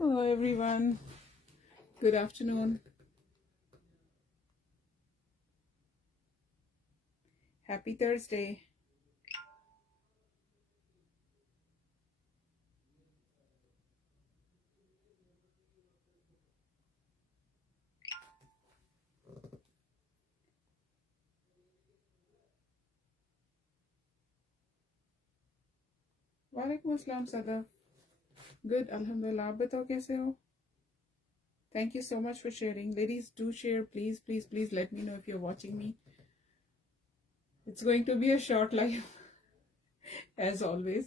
Hello everyone. Good afternoon. Happy Thursday. वालेकुम अस्सलाम सदा. Good, alhamdulillah. आप बताओ कैसे हो? Thank you so much for sharing. Ladies, do share. Please, please, please let me know if you're watching me. It's going to be a short live as always.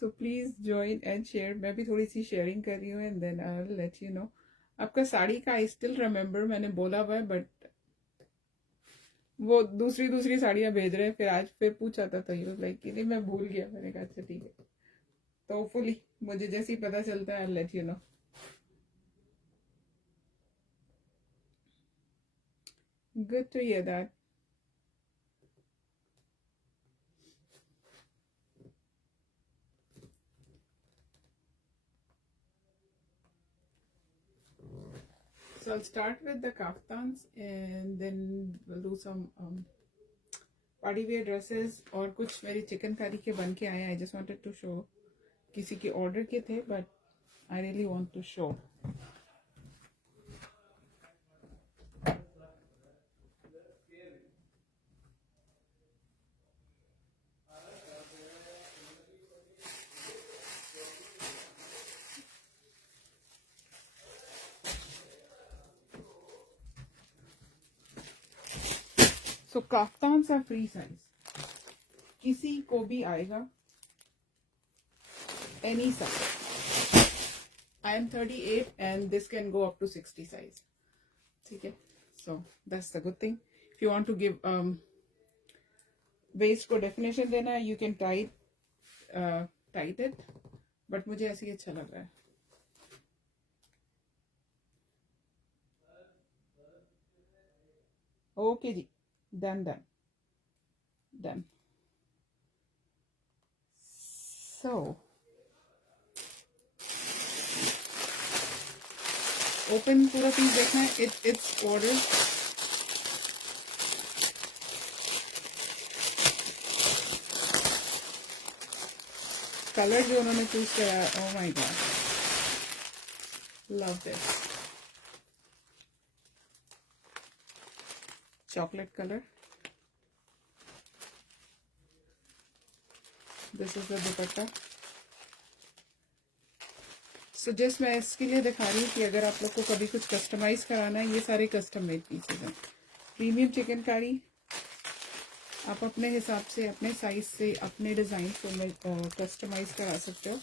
So please join and share. मैं भी थोड़ी सी sharing कर रही हूँ and then I'll let you know. आपका साड़ी का I still remember मैंने बोला हुआ है but वो दूसरी दूसरी साड़ियाँ भेज रहे हैं. फिर आज फिर पूछा था तो ये लाइक कि नहीं मैं भूल गया. मैंने कहा अच्छा ठीक है. तो होपफुली मुझे जैसे ही पता चलता है I'll let you know. Good to hear that. So I'll start with the kaftans and then we'll do some party wear dresses और कुछ मेरी चिकनकारी के बन के आए. I just wanted to show. किसी के ऑर्डर के थे but I really want to show. So kaftans are free size. किसी को भी आएगा. Any size. I am 38 and this can go up to 60 size. ठीक है. So that's the good thing. If you want to give waist को definition देना है you can tight it. But मुझे ऐसे ही अच्छा लग रहा है. Okay जी. Done. So open पूरा पीस देखना है. It's order. कलर जो उन्होंने चूज किया. Oh my god. Love this. Chocolate color. This is the dupatta. So just मैं इसके लिए दिखा रही हूँ कि अगर आप लोग को कभी कुछ कस्टमाइज कराना है ये सारे कस्टम मेड पीसेस हैं. प्रीमियम चिकनकारी आप अपने हिसाब से अपने साइज से अपने डिज़ाइन को कस्टमाइज करा सकते हो.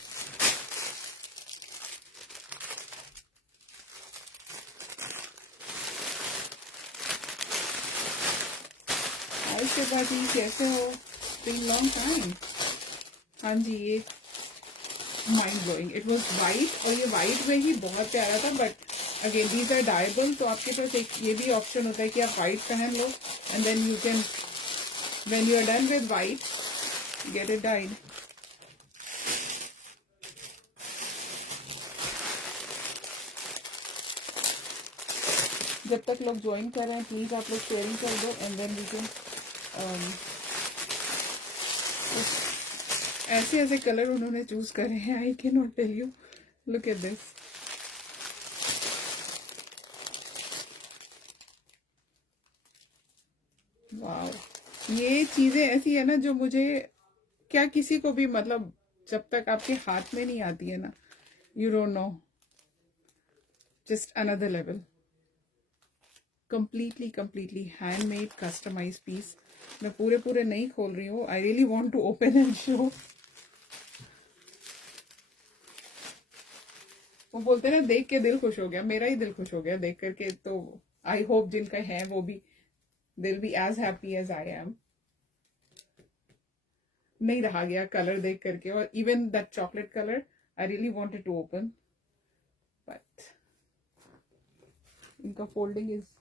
हाय शिवा जी कैसे हो? Been long time. हाँ जी ये mind blowing. It was white और ये वाइट में ही बहुत प्यारा था but again these are dyeable. तो आपके पास एक ये भी ऑप्शन होता है कि आप वाइट पहन लो and then you can when you are done with white get it dyed. जब तक लोग ज्वाइन कर रहे हैं प्लीज आप लोग शेयरिंग कर दो एंड देन वी कैन ऐसे ऐसे कलर उन्होंने चूज करे हैं. I can not tell you. Look at this. Wow. ये चीजें ऐसी है ना जो मुझे क्या किसी को भी मतलब जब तक आपके हाथ में नहीं आती है ना you don't know. Just another level. completely handmade customized piece. मैं पूरे नहीं खोल रही हूँ. I really want to open and show. वो बोलते ना देख के दिल खुश हो गया. मेरा ही दिल खुश हो गया देख करके. तो आई होप जिनका है वो भी they'll be as happy as I am. नहीं रहा गया कलर देख करके. और even that chocolate color I really wanted to open but इनका folding is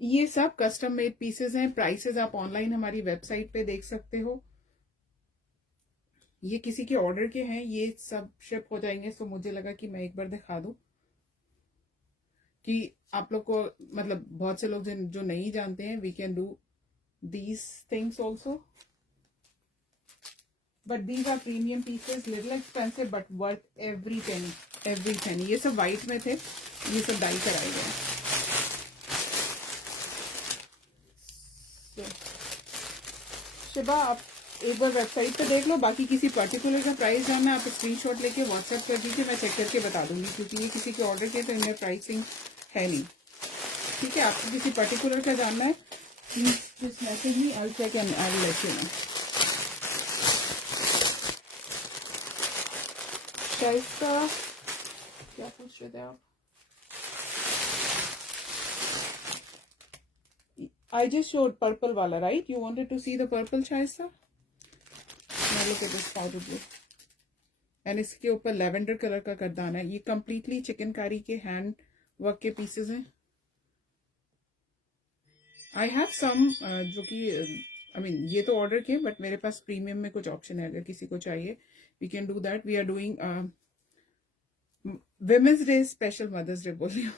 ये सब कस्टम मेड पीसेस हैं. प्राइसेस आप ऑनलाइन हमारी वेबसाइट पे देख सकते हो. ये किसी के ऑर्डर के हैं, ये सब शिप हो जाएंगे, सो मुझे लगा कि मैं एक बार दिखा दूं कि आप लोग को, मतलब बहुत से लोग जो नहीं जानते हैं, we can do these things also, but these are premium pieces, little expensive but worth every penny, every penny. ये सब white में थे, ये सब डाई कराए गए हैं। शिबा आप एक बार वेबसाइट पे देख लो, बाकी किसी पर्टिकुलर का प्राइस जानना है आप स्क्रीनशॉट लेके व्हाट्सएप कर दीजिए, मैं चेक करके बता दूंगी, क्योंकि ये किसी के ऑर्डर के तो इनमें प्राइसिंग है नहीं। ठीक है, आपको किसी पर्टिकुलर का जानना है, please just message me, I will check and I will let you know. Shaista क्या पूछ रहे थे आप? I just showed purple wala, right? You wanted to see the purple, Shaista? Now look at this powder blue. And इसके ऊपर lavender colour का करदाना है। ये completely चिकनकारी के हैंड वर्क के पीसेस हैं। I have some जो कि I mean ये तो ऑर्डर के, बट मेरे पास प्रीमियम में कुछ ऑप्शन है, अगर किसी को चाहिए we can do that. We are doing Women's Day special, Mother's Day बोल रही हूँ।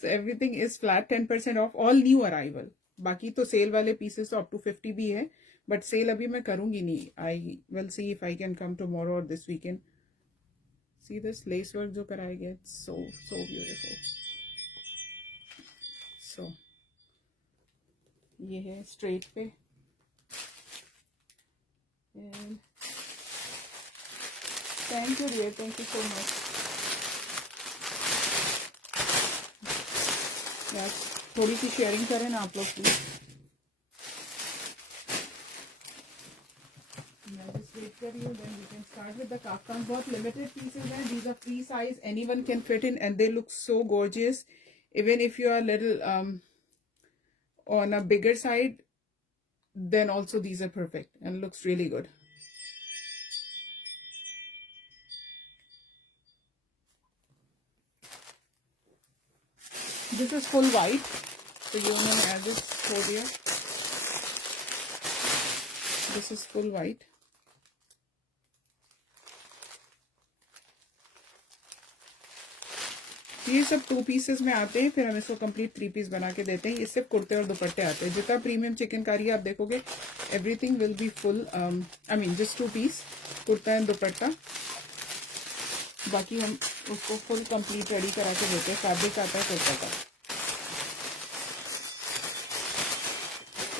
So everything is flat 10% off, all new arrival. बाकी तो सेल वाले पीसेस तो अप टू 50 भी है, बट सेल अभी मैं करूंगी नहीं। I will see if I can come tomorrow और this weekend. See this lace work जो कराया गया, सो सो ब्यूटीफुल। सो ये है स्ट्रेट पे, thank you dear, thank you so much. थोड़ी सी शेयरिंग करें ना आप लोग please. Then we can start with the kaftans. बहुत limited pieces हैं. These are free size. Anyone can fit in, and they look so gorgeous. Even if you are a little on a bigger side, then also these are perfect and looks really good. This is full white, so you want to add this over here. This is full white. ये सब 2 pieces में आते हैं, फिर हम इसको complete 3 piece बना के देते हैं। ये सिर्फ कुर्ते और दुपट्टे आते हैं। जितना प्रीमियम चिकनकारी आप देखोगे, everything will be full, I mean just 2 piece kurta and dupatta. बाकी हम उसको फुल कंप्लीट रेडी करा के देते हैं। फैब्रिक आता है कुर्ता का।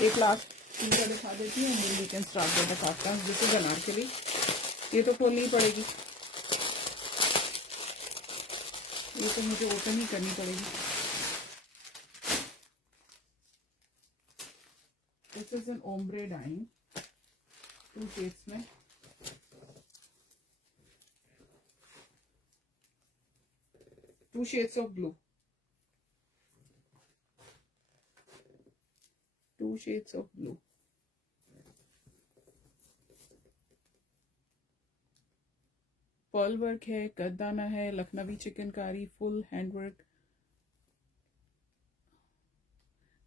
एक लास्ट चीज दिखा देती हूँ, we can start with the kaftan. This is anarkali. ये तो खोलनी पड़ेगी, ये तो मुझे ओपन ही करनी पड़ेगी। This is an ombre dyeing, 2 shades में। Two shades of blue. 2 shades of blue. Pearl work है, कद्दाना है, Lucknowi chikankari, full hand work.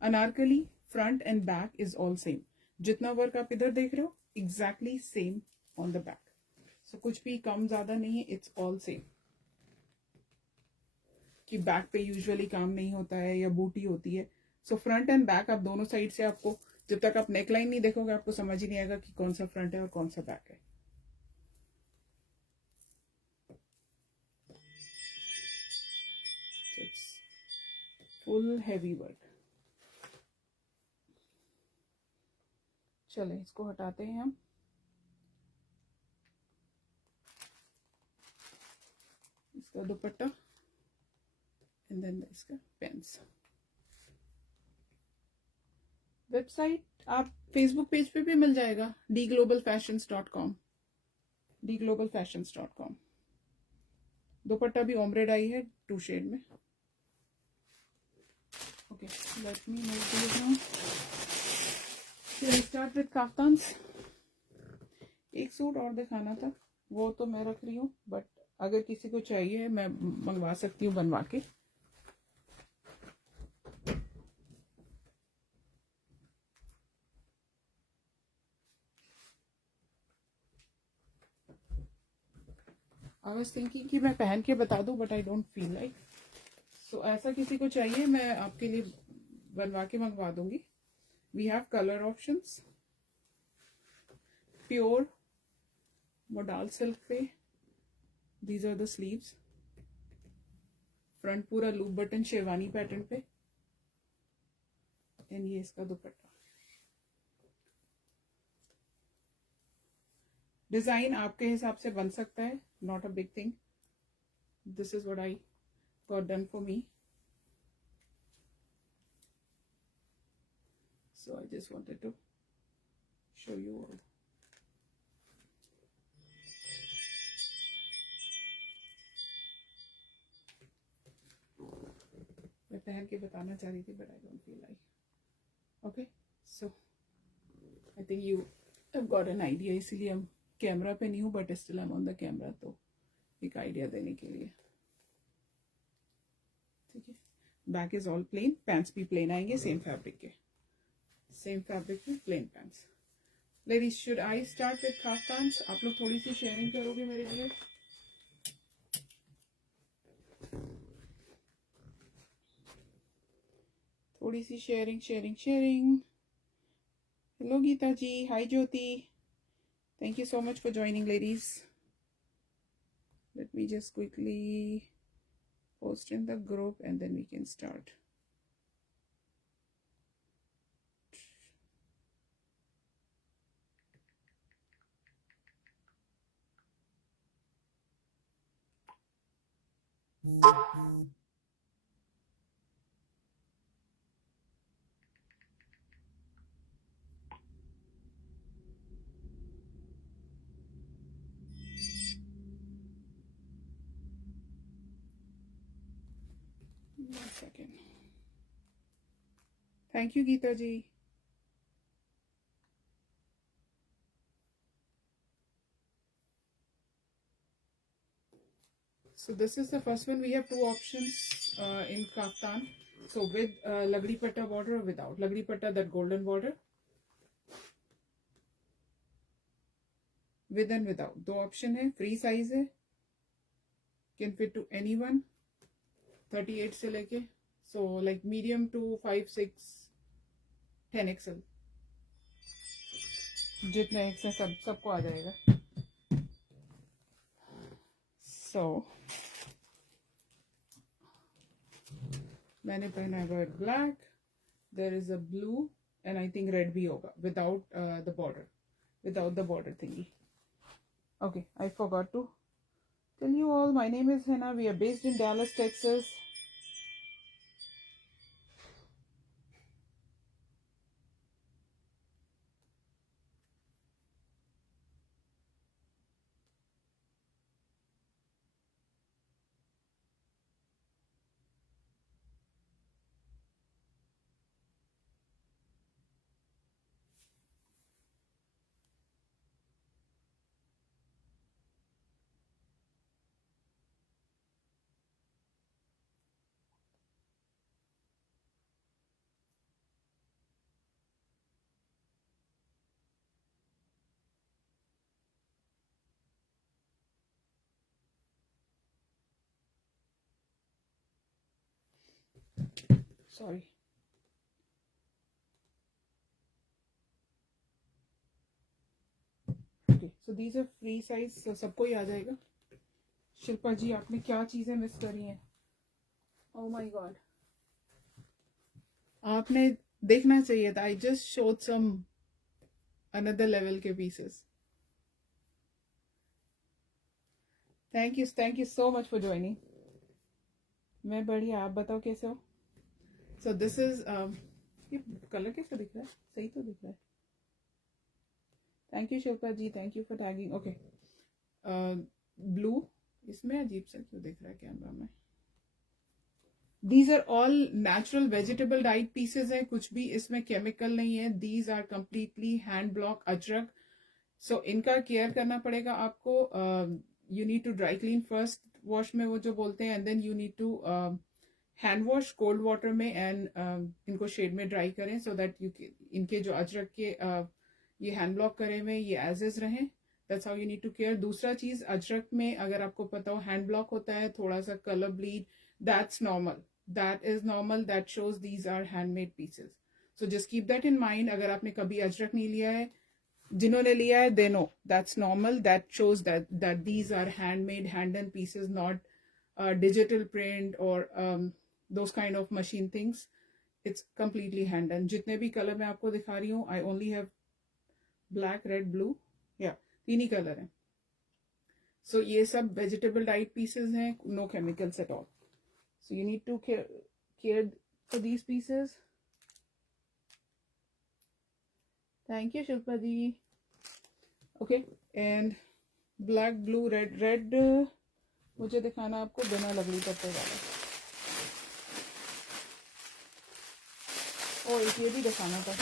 Anarkali front and back is all same. जितना वर्क आप इधर देख रहे हो, exactly same on the back. So कुछ भी कम ज्यादा नहीं है, इट्स ऑल सेम। कि बैक पे यूजुअली काम नहीं होता है या बूटी होती है। सो फ्रंट एंड बैक आप दोनों साइड से, आपको जब तक आप नेकलाइन नहीं देखोगे आपको समझ ही नहीं आएगा कि कौन सा फ्रंट है और कौन सा बैक है। Full heavy work. चले इसको हटाते हैं हम। इसका दुपट्टा एंड देन इसका पेंस। वेबसाइट आप फेसबुक पेज पे भी मिल जाएगा, dglobalfashions.com, dglobalfashions.com। दुपट्टा भी ओम्ब्रे डाई है 2 शेड में। Okay, let me move this now. चलिए स्टार्ट विद काफ्तान्स। एक सूट और दिखाना था, वो तो मैं रख रही हूँ, बट अगर किसी को चाहिए मैं मंगवा सकती हूँ बनवा के। आई वाज थिंकिंग कि मैं पहन के बता दूं, but I don't feel like. So ऐसा किसी को चाहिए, मैं आपके लिए बनवा के मंगवा दूंगी। We have colour options. Pure modal silk पे, these are the sleeves. Front पूरा लूप बटन शेरवानी पैटर्न पे, एंड ये इसका दुपट्टा। डिजाइन आपके हिसाब से बन सकता है, not a big thing. This is what I got done for me, so I just wanted to show you all. मैं पहन के बताना चाह रही थी, but I don't feel like. Okay, so I think you have got an idea. इसीलिए हम camera पे नहीं हूँ, but still I'm on the camera, तो एक आइडिया देने के लिए। ठीक है, back is all plain, pants भी प्लेन आएंगे, सेम फैब्रिक के, सेम फैब्रिक में plain pants. Ladies, should I start with kaftans? आप लोग थोड़ी सी शेयरिंग करोगे मेरे लिए? थोड़ी सी sharing sharing sharing. Hello Geeta ji, hi Jyoti, thank you so much for joining ladies. Let me just quickly post in the group and then we can start. One second. Thank you, Geeta ji. So this is the first one. We have two options in kaftan. So with lagdi patta border or without lagdi patta, that golden border. With and without, दो option है, free size है, can fit to anyone, 38 से लेके, so like medium to 5, 6, 10 XL, जितने एक्स है सबको आ जाएगा। So मैंने पहना है black, there is a blue and I think red भी होगा without the border, without the border thingy. Okay, I forgot to tell you all, my name is Hena. We are based in Dallas, Texas. Sorry. Okay, so these are free size, so सबको ही आ जाएगा। शिल्पा जी, आपने क्या चीजें miss करी हैं? Oh my God, आपने देखना चाहिए था। I just showed some another level के pieces. Thank you so much for joining. मैं बढ़िया, आप बताओ कैसे हो? So this is ये कलर कैसा दिख रहा है? सही तो दिख रहा है। Thank you Shilpa ji, thank you for tagging. Okay, blue, इसमें अजीब सा क्यों दिख रहा है कैमरा में? These are all natural vegetable dyed pieces हैं, कुछ भी इसमें केमिकल नहीं है। These are completely hand block ajrak. So इनका केयर करना पड़ेगा आपको। You need to dry clean first wash में, वो जो बोलते हैं, and then you need to hand wash cold water में, एंड इनको शेड में ड्राई करें, सो दैट यू इनके जो अजरक के ये हैंड ब्लॉक करे हुए ये एज इज रहें, that's how you need to care. दूसरा चीज, अजरक में अगर आपको पता हो हैंड ब्लॉक होता है, थोड़ा सा colour bleed, that's normal, that is normal, that shows these are handmade pieces. So just keep that in mind. अगर आपने कभी अजरक नहीं लिया है, जिन्होंने लिया है they know that's normal, that shows that these are handmade, hand and pieces, not digital print or those kind of machine things. It's completely hand done. जितने भी कलर मैं आपको दिखा रही हूँ, I only have black, red, blue, yeah, तीन ही colour हैं. So ये सब vegetable dyed pieces हैं, no chemicals at all. So you need to care for these pieces. Thank you, Shilpa ji. Okay, and black, blue, red मुझे दिखाना आपको बिना लकड़ी पत्ते वाला. और एक ये भी दिखाना था,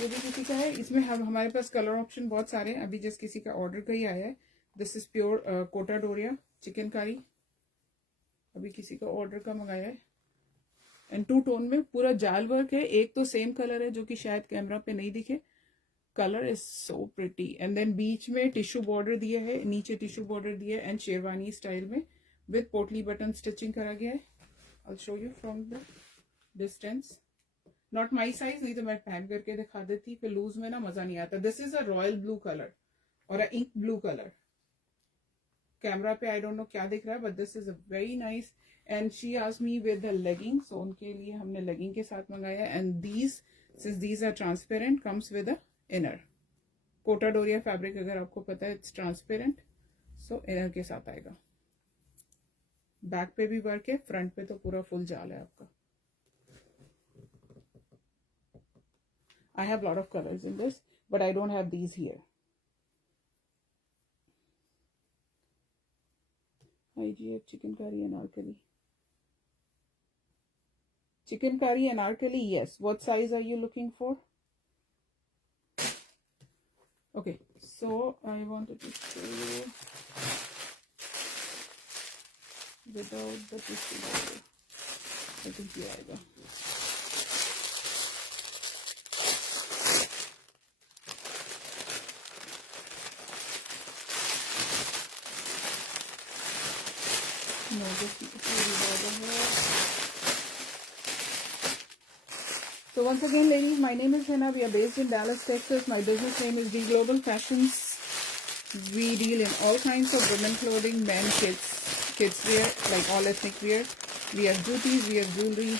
ये भी किसी का है. इसमें हमारे पास कलर ऑप्शन बहुत सारे हैं. अभी जस्ट किसी का ऑर्डर का ही आया है. This is pure Kota Doria chikankari. अभी किसी का ऑर्डर का मंगाया है एंड 2 टोन में पूरा जाल वर्क है. एक तो सेम कलर है जो कि शायद कैमरा पे नहीं दिखे. Colour is so pretty. And then बीच में टिश्यू बॉर्डर दिया है, नीचे टिश्यू बॉर्डर दिया है एंड शेरवानी स्टाइल में विद पोटली बटन स्टिचिंग करा गया है. आई show you from the distance. Not my size, नहीं तो मैं पहन करके दिखा देती, फिर लूज में ना मजा नहीं आता. This is a royal blue colour और a ink blue colour. Camera पे आई डोंट नो क्या दिख रहा है, but this is a very nice. And she asked me with the legging, so उनके लिए हमने लेगिंग के साथ मंगाया. And these, since these are transparent, comes with a inner. Kota Doria fabric अगर आपको पता है, इट्स ट्रांसपेरेंट, सो इनर के साथ आएगा. बैक पे भी वर्क है, फ्रंट पे तो पूरा फुल जाल है आपका. I have a lot of colors in this, but I don't have these here. IGF chicken curry anarkali. Chicken curry anarkali, yes. What size are you looking for? Okay, so I wanted to show you without the tissue border. I think ये आएगा. No, just tissue border here. So once again, ladies, my name is Hannah. We are based in Dallas, Texas. My business name is D Global Fashions. We deal in all kinds of women clothing, men, kids wear, like all ethnic wear. We have jutis, we have jewelry,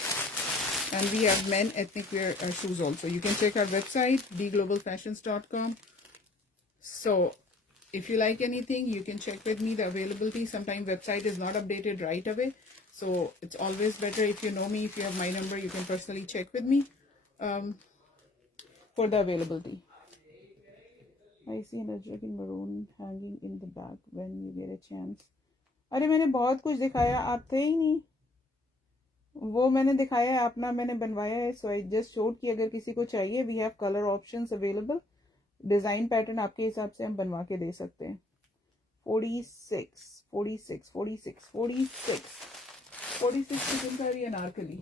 and we have men ethnic wear shoes also. You can check our website, dglobalfashions.com. So if you like anything, you can check with me the availability. Sometimes website is not updated right away, so it's always better if you know me, if you have my number, you can personally check with me for the availability. I see an ajrak in maroon hanging in the back when you get a chance. अरे मैंने बहुत कुछ दिखाया, आप थे ही नहीं. वो मैंने दिखाया है अपना, मैंने बनवाया है. सो आई जस्ट शोड कि अगर किसी को चाहिए, we have colour options available. Design pattern आपके हिसाब से हम बनवा के दे सकते हैं. 46 46 46 46 46 chicken curry Anarkali.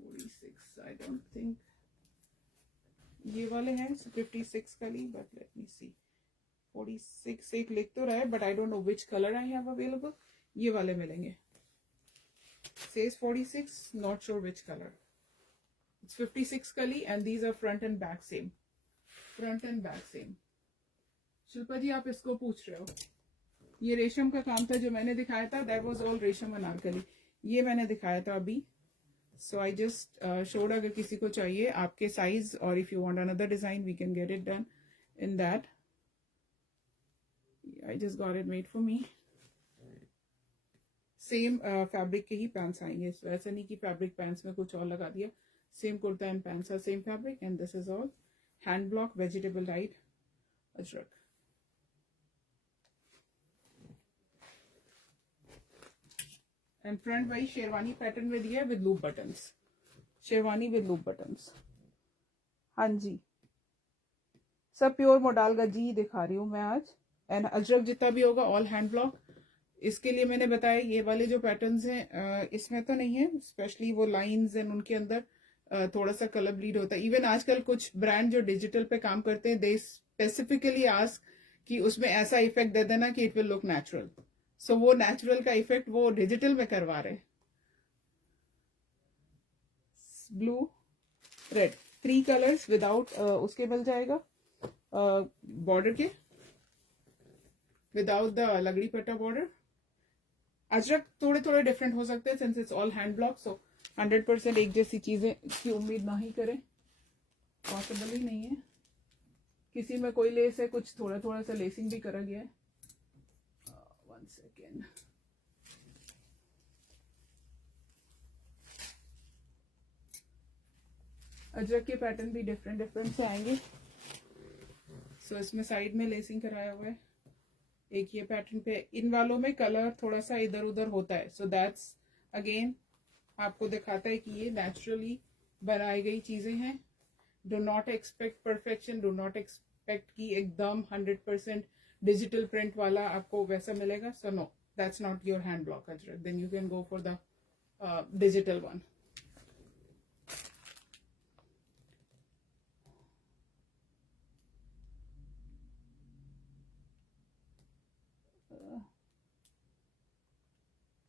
46 I don't think ये वाले हैं. 56 कली, बट लेट मी सी. 46 एक लिख तो रहा है, but I don't know which colour I have available. ये वाले मिलेंगे. says 46, not sure which color. It's 56 kali and these are front and back same. Front and back same. Shilpa जी आप इसको पूछ रहे हो, ये रेशम का काम था जो मैंने दिखाया था. That was all रेशम अनारकली. ये मैंने दिखाया था अभी. So I just showed. अगर किसी को चाहिए आपके साइज, और if you want another design, we can get it done in that. I just got it made for me. Same fabric के ही पैंट्स आएंगे. ऐसा नहीं कि फैब्रिक पैंट्स में कुछ और लगा दिया. Same kurta and pants are same fabric. And this is all hand block vegetable dyed ajrak. And front वही शेरवानी पैटर्न में दिया है with loop buttons. Sherwani with loop buttons. हाँ जी, सब प्योर मोडाल गजी दिखा रही हूँ मैं आज. एंड अजरक जितना भी होगा ऑल हैंड ब्लॉक. इसके लिए मैंने बताया ये वाले जो पैटर्न्स हैं इसमें तो नहीं है, स्पेशली वो लाइंस एंड उनके अंदर थोड़ा सा कलर ब्लीड होता है. इवन आजकल कुछ ब्रांड जो डिजिटल पे काम करते हैं, दे स्पेसिफिकली आस्क कि उसमें ऐसा इफेक्ट दे देना कि इट विल लुक नेचुरल. सो वो नेचुरल का इफेक्ट वो डिजिटल में करवा रहे. ब्लू, रेड, 3 कलर्स विदाउट उसके मिल जाएगा बॉर्डर के, विदाउट द लगड़ी पट्टा बॉर्डर. अजरक थोड़े थोड़े डिफरेंट हो सकते हैं since it's all hand block. So 100% एक जैसी चीजें की उम्मीद ना ही करें, पॉसिबल ही नहीं है. किसी में कोई लेस है, कुछ थोड़ा थोड़ा सा लेसिंग भी करा गया है. 1 सेकेंड. अजरक के पैटर्न भी डिफरेंट डिफरेंट से आएंगे. सो इसमें साइड में लेसिंग कराया हुआ है. एक ये पैटर्न पे इन वालों में कलर थोड़ा सा इधर उधर होता है. सो दैट्स अगेन आपको दिखाता है कि ये नेचुरली बनाई गई चीजें हैं. Do not expect perfection, do not expect कि एकदम 100% डिजिटल प्रिंट वाला आपको वैसा मिलेगा. So no, that's not your hand block ajrak. Then you can go for the digital one.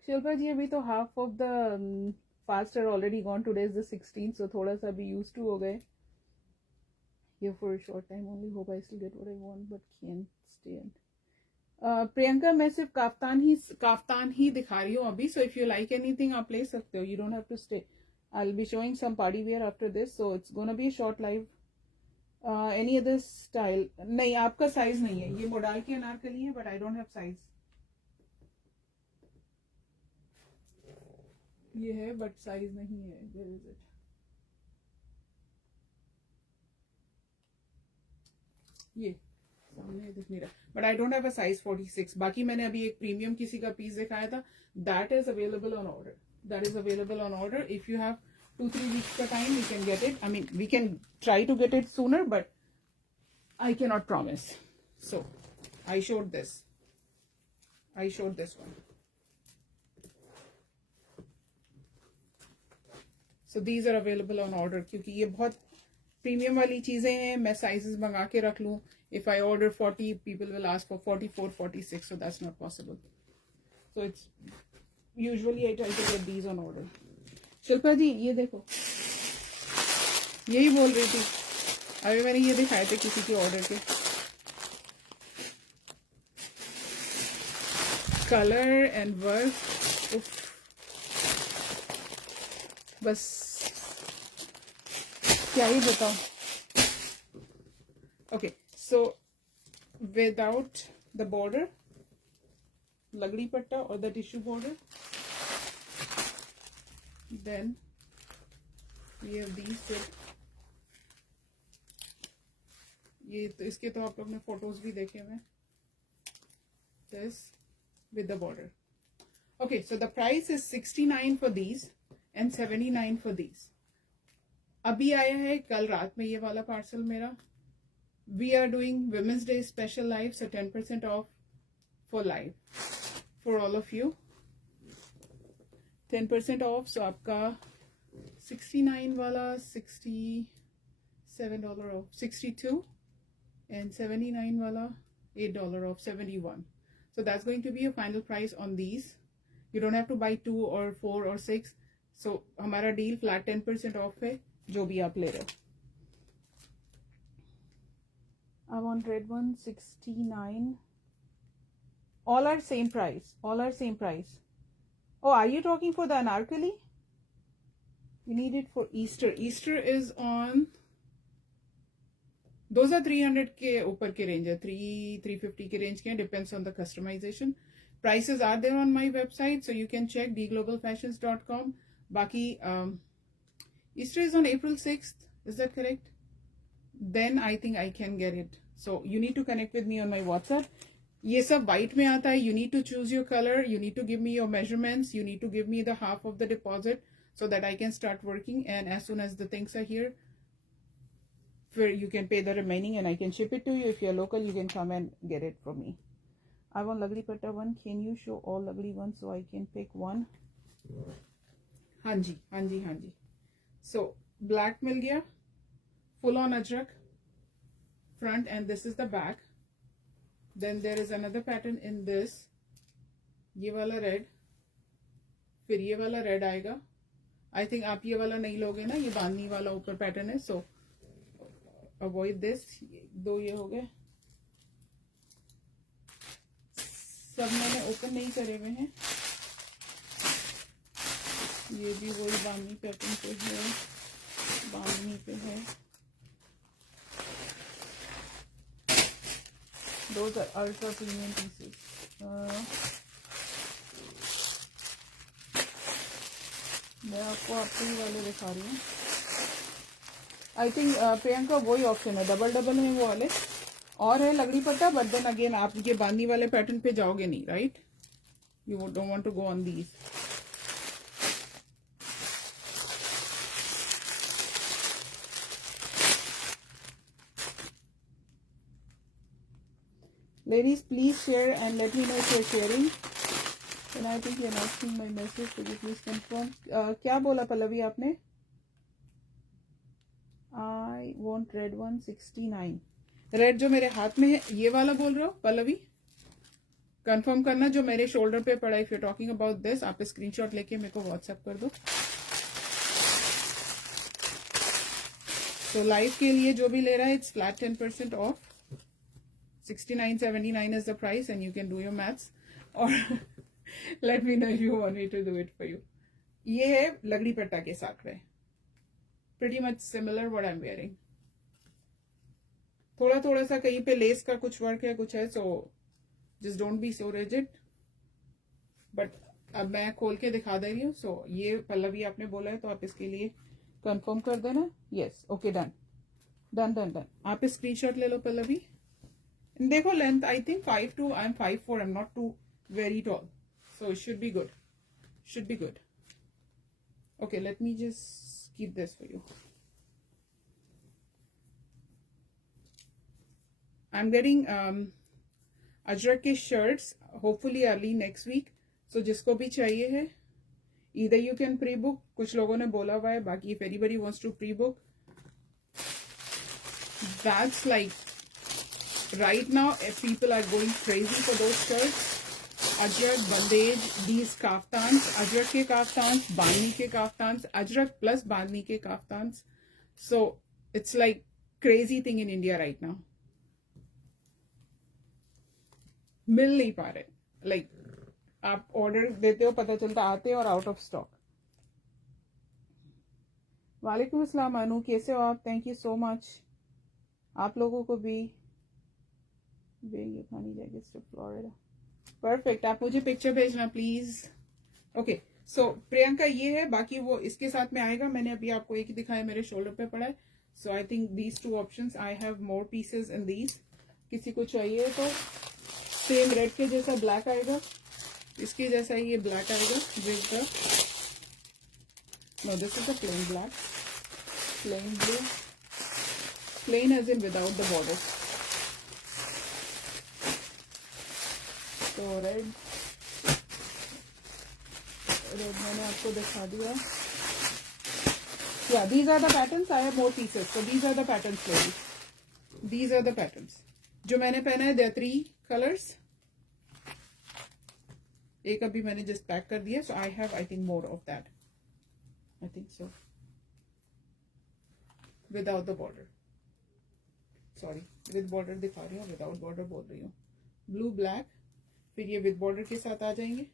Shilpa ji, अभी तो half of the fast are already gone. Today is the 16th, so थोड़ा सा अभी यूज टू हो गए. Here for a short time only. Hope I still get what I want, but can't stay in. Priyanka, मैं सिर्फ kaftan ही दिखा रही हूँ अभी. So if you like anything आप ले सकते हो. You don't have to stay. I will be showing some party wear after this, so it's gonna be a short live. Any other style? नहीं, आपका साइज नहीं है. ये मोडाल की अनारकली है, but I don't have size. ये है but size नहीं है. Where is it? ये सामने दिख नहीं रहा, but I don't have a size 46. बाकी मैंने अभी एक प्रीमियम किसी का पीस दिखाया था. That is available on order. That is available on order. If you have 2-3 weeks का time, you can get it. I mean, we can try to get it sooner, but I cannot promise. So I showed this. I showed this one. So these are available on order. क्योंकि ये बहुत premium वाली चीजें हैं. मैं sizes मंगा के रख लूं. If I order 40, people will ask for 44, 46. So that's not possible. So it's usually I try to get these on order. Shilpa जी, ये देखो, यही बोल रही थी. अभी मैंने ये दिखाए थे किसी के ऑर्डर के. कलर एंड वर्क, बस क्या ही बताऊं. Okay, so without the border, लगड़ी पट्टा और the tissue border, then we have these set. ये तो इसके तो आप लोग ने फोटोज भी देखे हुए. This with the border. Okay, so the price is 69 for these and 79 for these. अभी आया है कल रात में ये वाला पार्सल मेरा. We are doing Women's Day special live, so 10% off for live for all of you. 10% off. सो आपका 69 वाला $67 ऑफ, 62, एंड 79 वाला $8 of, 71. So that's going to be your final price on these. You don't have to buy 2 or 4 or 6. So हमारा deal flat 10% of है जो भी आप ले रहे हो. I want red one, 69. All are same price. All are same price. Oh, are you talking for the anarkali? You need it for Easter. Easter is on. Those are 300 के ऊपर के रेंज है. 350 के रेंज के हैं. Depends on the customization. Prices are there on my website, so you can check dglobalfashions.com. बाकी Easter is on April 6th. Is that correct? Then I think I can get it. So you need to connect with me on my WhatsApp. ये सब white में आता है. You need to choose your color. You need to give me your measurements. You need to give me the half of the deposit so that I can start working. And as soon as the things are here, you can pay the remaining and I can ship it to you. If you're local, you can come and get it from me. I want Lagli Patta one. Can you show all Lagli ones so I can pick one? Hanji, Hanji, Hanji. So black मिल गया, full on ajrak front, and this is the back. Then there is another pattern in this, ये वाला red, फिर ये वाला red आएगा. I think आप ये वाला नहीं लोगे ना, ये बांधनी वाला ऊपर पैटर्न है, सो अवॉइड दिस. दो ये हो गए, सब मैंने ओपन नहीं करे हुए हैं. ये भी वही बांधनी पैटर्न पे है, बांधनी पे है. Those are ultra premium pieces. मैं आपको अपने वाले दिखा रही हूँ. आई थिंक प्रियंका वही ऑप्शन है, डबल डबल में वो वाले और है लगड़ी पट्टा, बट देन अगेन आप ये बांधनी वाले पैटर्न पे जाओगे नहीं, right? You don't want to go on these. Ladies, please share and let me know if you're sharing. And I think you're not seeing my message. Could you please confirm? क्या बोला पल्लवी आपने? I want red 169. Red जो मेरे हाथ में है ये वाला बोल रहे हो पल्लवी? कंफर्म करना जो मेरे शोल्डर पे पड़ा. If you talking about this, आप स्क्रीनशॉट लेके मेरे को व्हाट्सएप कर दो. तो लाइव के लिए जो भी ले रहा है, it's flat 10% of. 69.79 is the price, and you can do your maths, or let me know if you want me to do it for you. ये है लगड़ी पट्टा के साथ में, pretty much similar what I'm wearing. थोड़ा थोड़ा सा कहीं पे लेस का कुछ वर्क है, कुछ है, so just don't be so rigid. But अब मैं खोल के दिखा दे रही हूँ. so ये पल्लवी आपने बोला है तो आप इसके लिए कंफर्म कर देना. yes, okay, done done done done. आप स्क्रीनशॉट ले लो पल्लवी. देखो length I think 5'2", I'm 5'4", I'm not too very tall, so it should be good, should be good. Okay, let me just keep this for you. I'm getting Ajrak के shirts hopefully early next week, so जिसको भी चाहिए है either you can pre-book. कुछ लोगों ने बोला हुआ है, बाकी if anybody wants to pre-book, that's like right now people are going crazy for those shirts. Ajrak, bandage, these kaftans, ajrak ke kaftans, bandhni ke kaftans, ajrak plus bandhni ke kaftans. So it's like crazy thing in India right now. मिल नहीं पा रहे, like आप order देते हो, पता चलता आते और आउट ऑफ स्टॉक. वालेकुम अस्सलाम अनु, कैसे हो आप? Thank you so much. आप लोगों को भी funny jackets to Florida. Perfect. आप मुझे पिक्चर भेजना प्लीज. ओके, सो प्रियंका ये है, बाकी वो इसके साथ में आएगा. मैंने अभी आपको एक ही दिखाया, मेरे शोल्डर पे पड़ा है. So I think these two options, I have more pieces in these. किसी को चाहिए तो सेम रेड के जैसा ब्लैक आएगा, इसके जैसा ही ये ब्लैक आएगा with the, no this is the plain black, plain blue, plain edge in without the border. तो रेड मैंने आपको दिखा दिया. Yeah, these are the patterns. I have more pieces, so these are the patterns, ladies. These are the patterns. जो मैंने पहना है, there are 3 colors. एक अभी मैंने just पैक कर दिया, so I have I think more of that. I think so. Without the border. Sorry, with border दिखा रही हूँ, without border बोल रही हूँ. Blue, black. फिर ये विद बॉर्डर के साथ आ जाएंगे.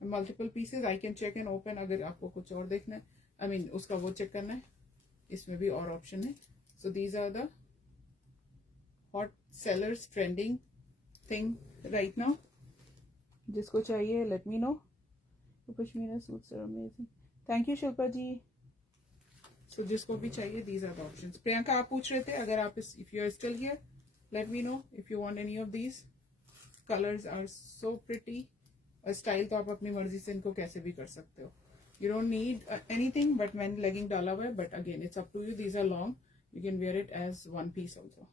Multiple pieces, I can check and open अगर आपको कुछ और देखना है, आई मीन उसका वो चेक करना है. इसमें भी और ऑप्शन है. So these are the hot sellers, trending thing right now. जिसको चाहिए let me know. Pashmina suits are amazing. Thank you Shilpa ji. So जिसको भी चाहिए, these are the options. Priyanka आप पूछ रहे थे, अगर आप if you are still here, let me know if you want any of these. Colors are so pretty. और स्टाइल तो आप अपनी मर्जी से इनको कैसे भी कर सकते हो. You don't need anything but मैंने legging डाला हुआ है, but again it's up to you. These are long, you can wear it as one piece also.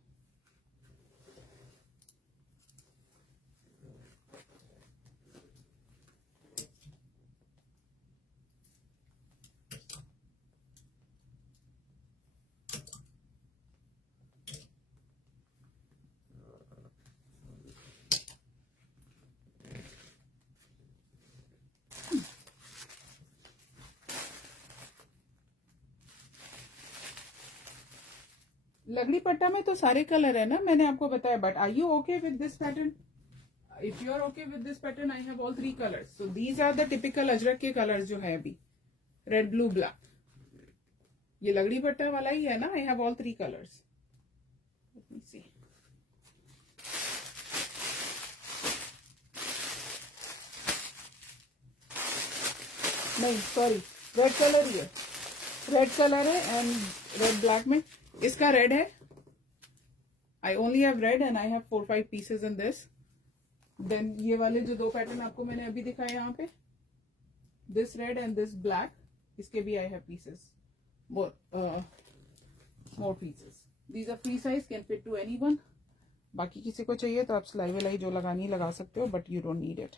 लगड़ी पट्टा में तो सारे कलर है ना, मैंने आपको बताया. But are you okay with this pattern? If you are okay with this pattern, I have all 3 colours. So these are the typical ajrak के कलर्स जो है अभी. Red, blue, black. ये लगड़ी पट्टा वाला ही है ना. I have all 3 colours. Let me see. नहीं, सॉरी, रेड कलर ही है. रेड कलर है एंड रेड ब्लैक में. इसका रेड है. I only have red and I have 4-5 pieces in this. Then ये वाले जो 2 पैटर्न आपको मैंने अभी दिखाए यहाँ पे, this red and this black, इसके भी I have pieces, more pieces. These are free size, can fit to anyone. बाकी किसी को चाहिए तो आप सिलाई विलाई जो लगानी लगा सकते हो, but you don't need it.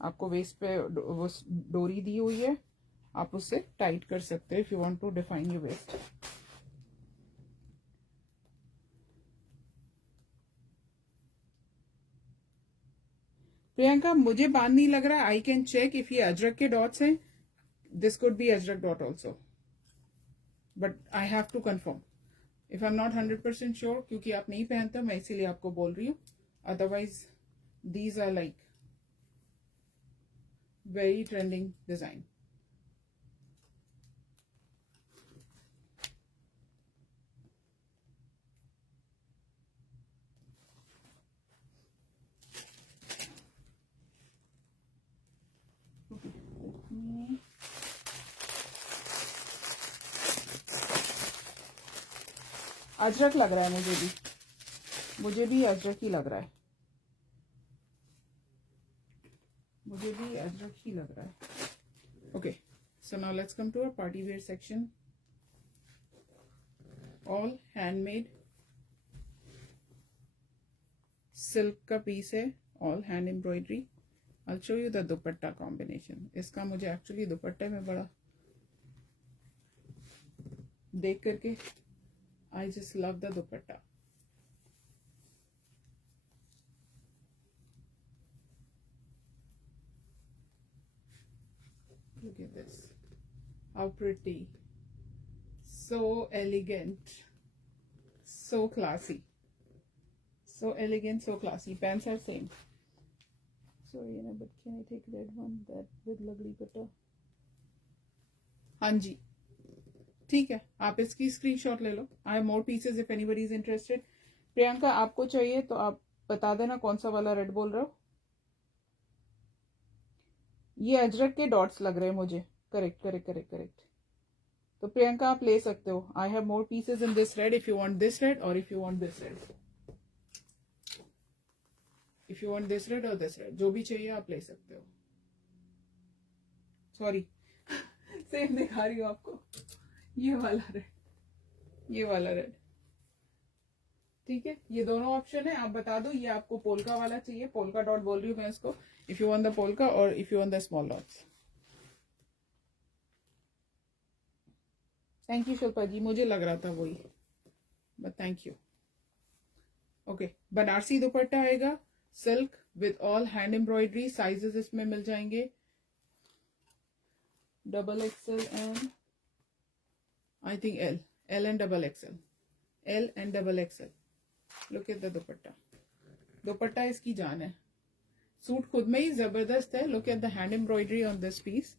आपको वेस्ट पे वो डोरी दी हुई है, आप उससे टाइट कर सकते हो if you want to define your waist. Priyanka, मुझे बांध नहीं लग रहा. आई कैन चेक इफ ये अजरक के डॉट्स हैं. This could be ajrak dot also, but I have to confirm. If I am not 100% sure, क्योंकि आप नहीं पहनते, मैं इसीलिए आपको बोल रही हूँ. Otherwise these are like very trending design. Ajrak लग रहा है मुझे भी अजरक ही लग रहा है. मुझे भी अजरक ही लग रहा है. Okay, so now let's come to our party wear section. All handmade silk का पीस है, all hand embroidery. I show you the dupatta combination. इसका मुझे एक्चुअली दुपट्टे में बड़ा देख करके I just love the dupatta. Look at this. How pretty. So elegant. So classy. So elegant, so classy. Pants are same. Sorry, but can I take that one? That with लगड़ी पट्टा. हाँ जी, ठीक है, आप इसकी स्क्रीनशॉट ले लो. I have more pieces if anybody is interested. Priyanka, आपको चाहिए तो आप बता देना कौन सा वाला रेड बोल रहे हो. ये अजरक के डॉट्स लग रहे हैं मुझे. करेक्ट. तो प्रियंका, आप ले सकते हो. I have more pieces in this red if you want this red और if you want this red. If you want this red और दिस रेड, जो भी चाहिए आप ले सकते हो. सॉरी, सेम दिखा रही हूँ आपको. ये वाला रेड. ठीक है, ये दोनों ऑप्शन है. आप बता दो ये आपको पोल्का वाला चाहिए. पोल्का डॉट बोल रही हूँ मैं इसको. If you want the polka और if you want the small dots. Thank you Shilpa ji, मुझे लग रहा था वही, but thank you. Okay, Banarasi dupatta आएगा, silk with all hand embroidery. Sizes इसमें मिल जाएंगे XXL एंड I think L and XXL. L and XXL. Look at the दुपट्टा. दुपट्टा इसकी जान है. सूट खुद में ही जबरदस्त है. Look at the hand embroidery on this piece.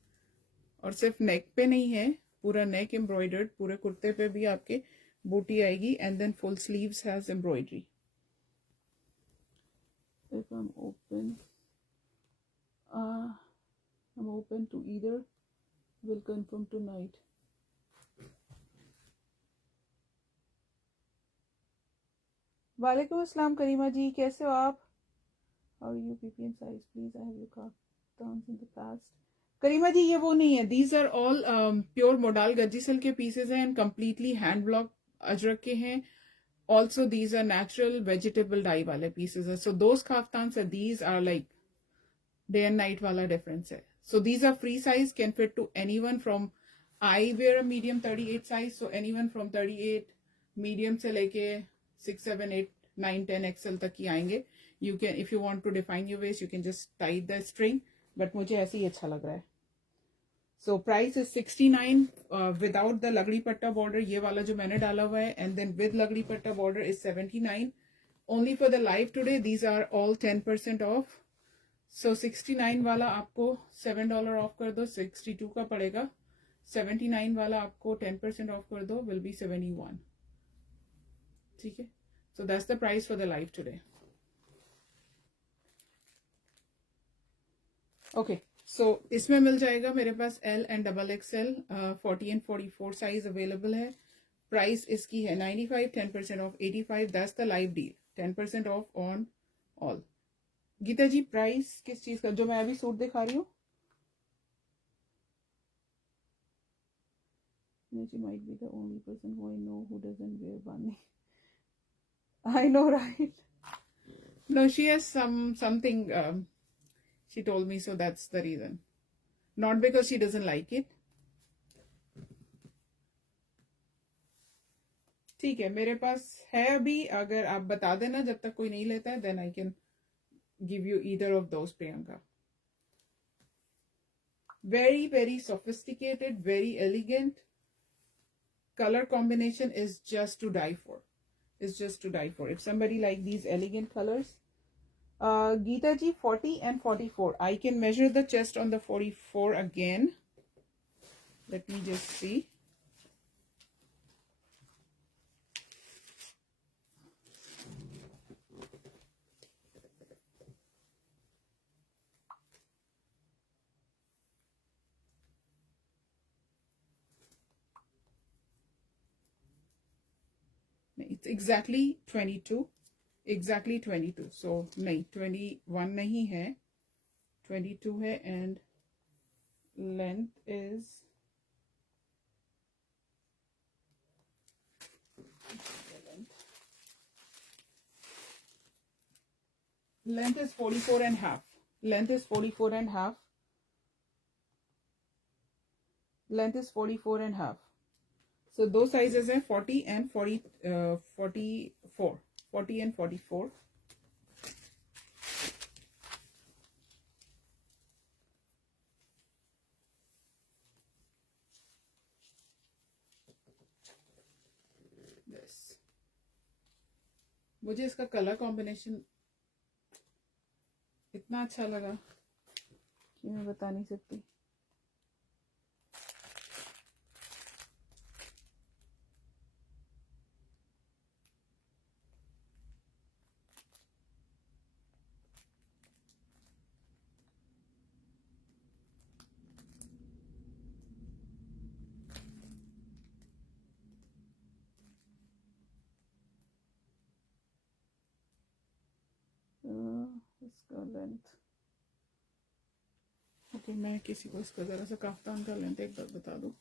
और सिर्फ नेक पे नहीं है, पूरा नेक एम्ब्रॉयडर्ड. पूरे कुर्ते पे भी आपके बूटी आएगी. And then full sleeves has embroidery. If I'm open to either. Will confirm tonight. वालेकुम अस्सलाम करीमा जी, कैसे हो आप? How you PPM size please. I have you kaftans in the past. Karima ji, ये वो नहीं है. These are all pure modal gajji silk के पीसेज हैं and completely hand block ajrak के हैं. Also these are natural vegetable dye वाले पीसेज है. So those kaftans are, these are like day and night वाला डिफरेंस है. So these are free size, can fit to anyone from, I wear a medium 38 size, so anyone from 38 medium से लेके 6, 7, 8, 9, 10 XL तक ही आएंगे. You can, if you want to define your waist, you can just tie the string, but मुझे ऐसे ही अच्छा लग रहा है. So price is 69 without the लगड़ी पट्टा बॉर्डर, ये वाला जो मैंने डाला हुआ है, एंड देन विद लगड़ी पट्टा border is 79 only for the live today. These are all 10% off. So 69 वाला आपको $7 ऑफ कर दो, 62 का पड़ेगा. 79 वाला आपको 10% ऑफ कर दो, विल बी 71. ठीक है. So that's the price for the live today. Okay, so इसमें मिल जाएगा मेरे पास L and XXL, 40 and 44 size available है. प्राइस इसकी है 95, 10% off 85. That's the live deal, 10% off on all. Geeta ji price किस चीज का, जो मैं अभी सूट दिखा रही हूँ? She might be the only person who I know who doesn't wear bunny. I know, right? No, she has something. She told me, so that's the reason. Not because she doesn't like it. ठीक है, मेरे पास है अभी. अगर आप बता देना जब तक कोई नहीं लेता है, then I can give you either of those, Priyanka. Very, very sophisticated, very elegant. Color combination is just to die for. It's just to die for. If somebody like these elegant colors. Geeta ji, 40 and 44. I can measure the chest on the 44 again. Let me just see. It's exactly 22. Exactly 22. So नहीं 21 नहीं है, 22 है. And length is length is 44 and half. Length is 44 and half. Length is 44 and half. So those sizes हैं 40 and 44. 40 and 44. This. मुझे इसका colour combination इतना अच्छा लगा कि मैं बता नहीं सकती. इसका लेंथ, ओके, मैं किसी को इसका जरा सा काफ्तान का लेंथ एक बार बता दूं.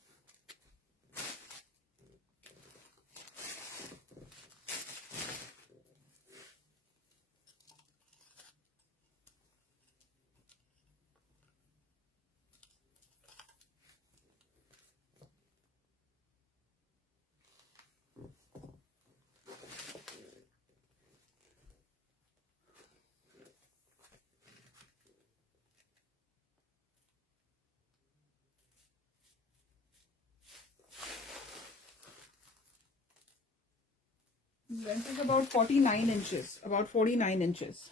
Length is about 49 inches. About 49 inches.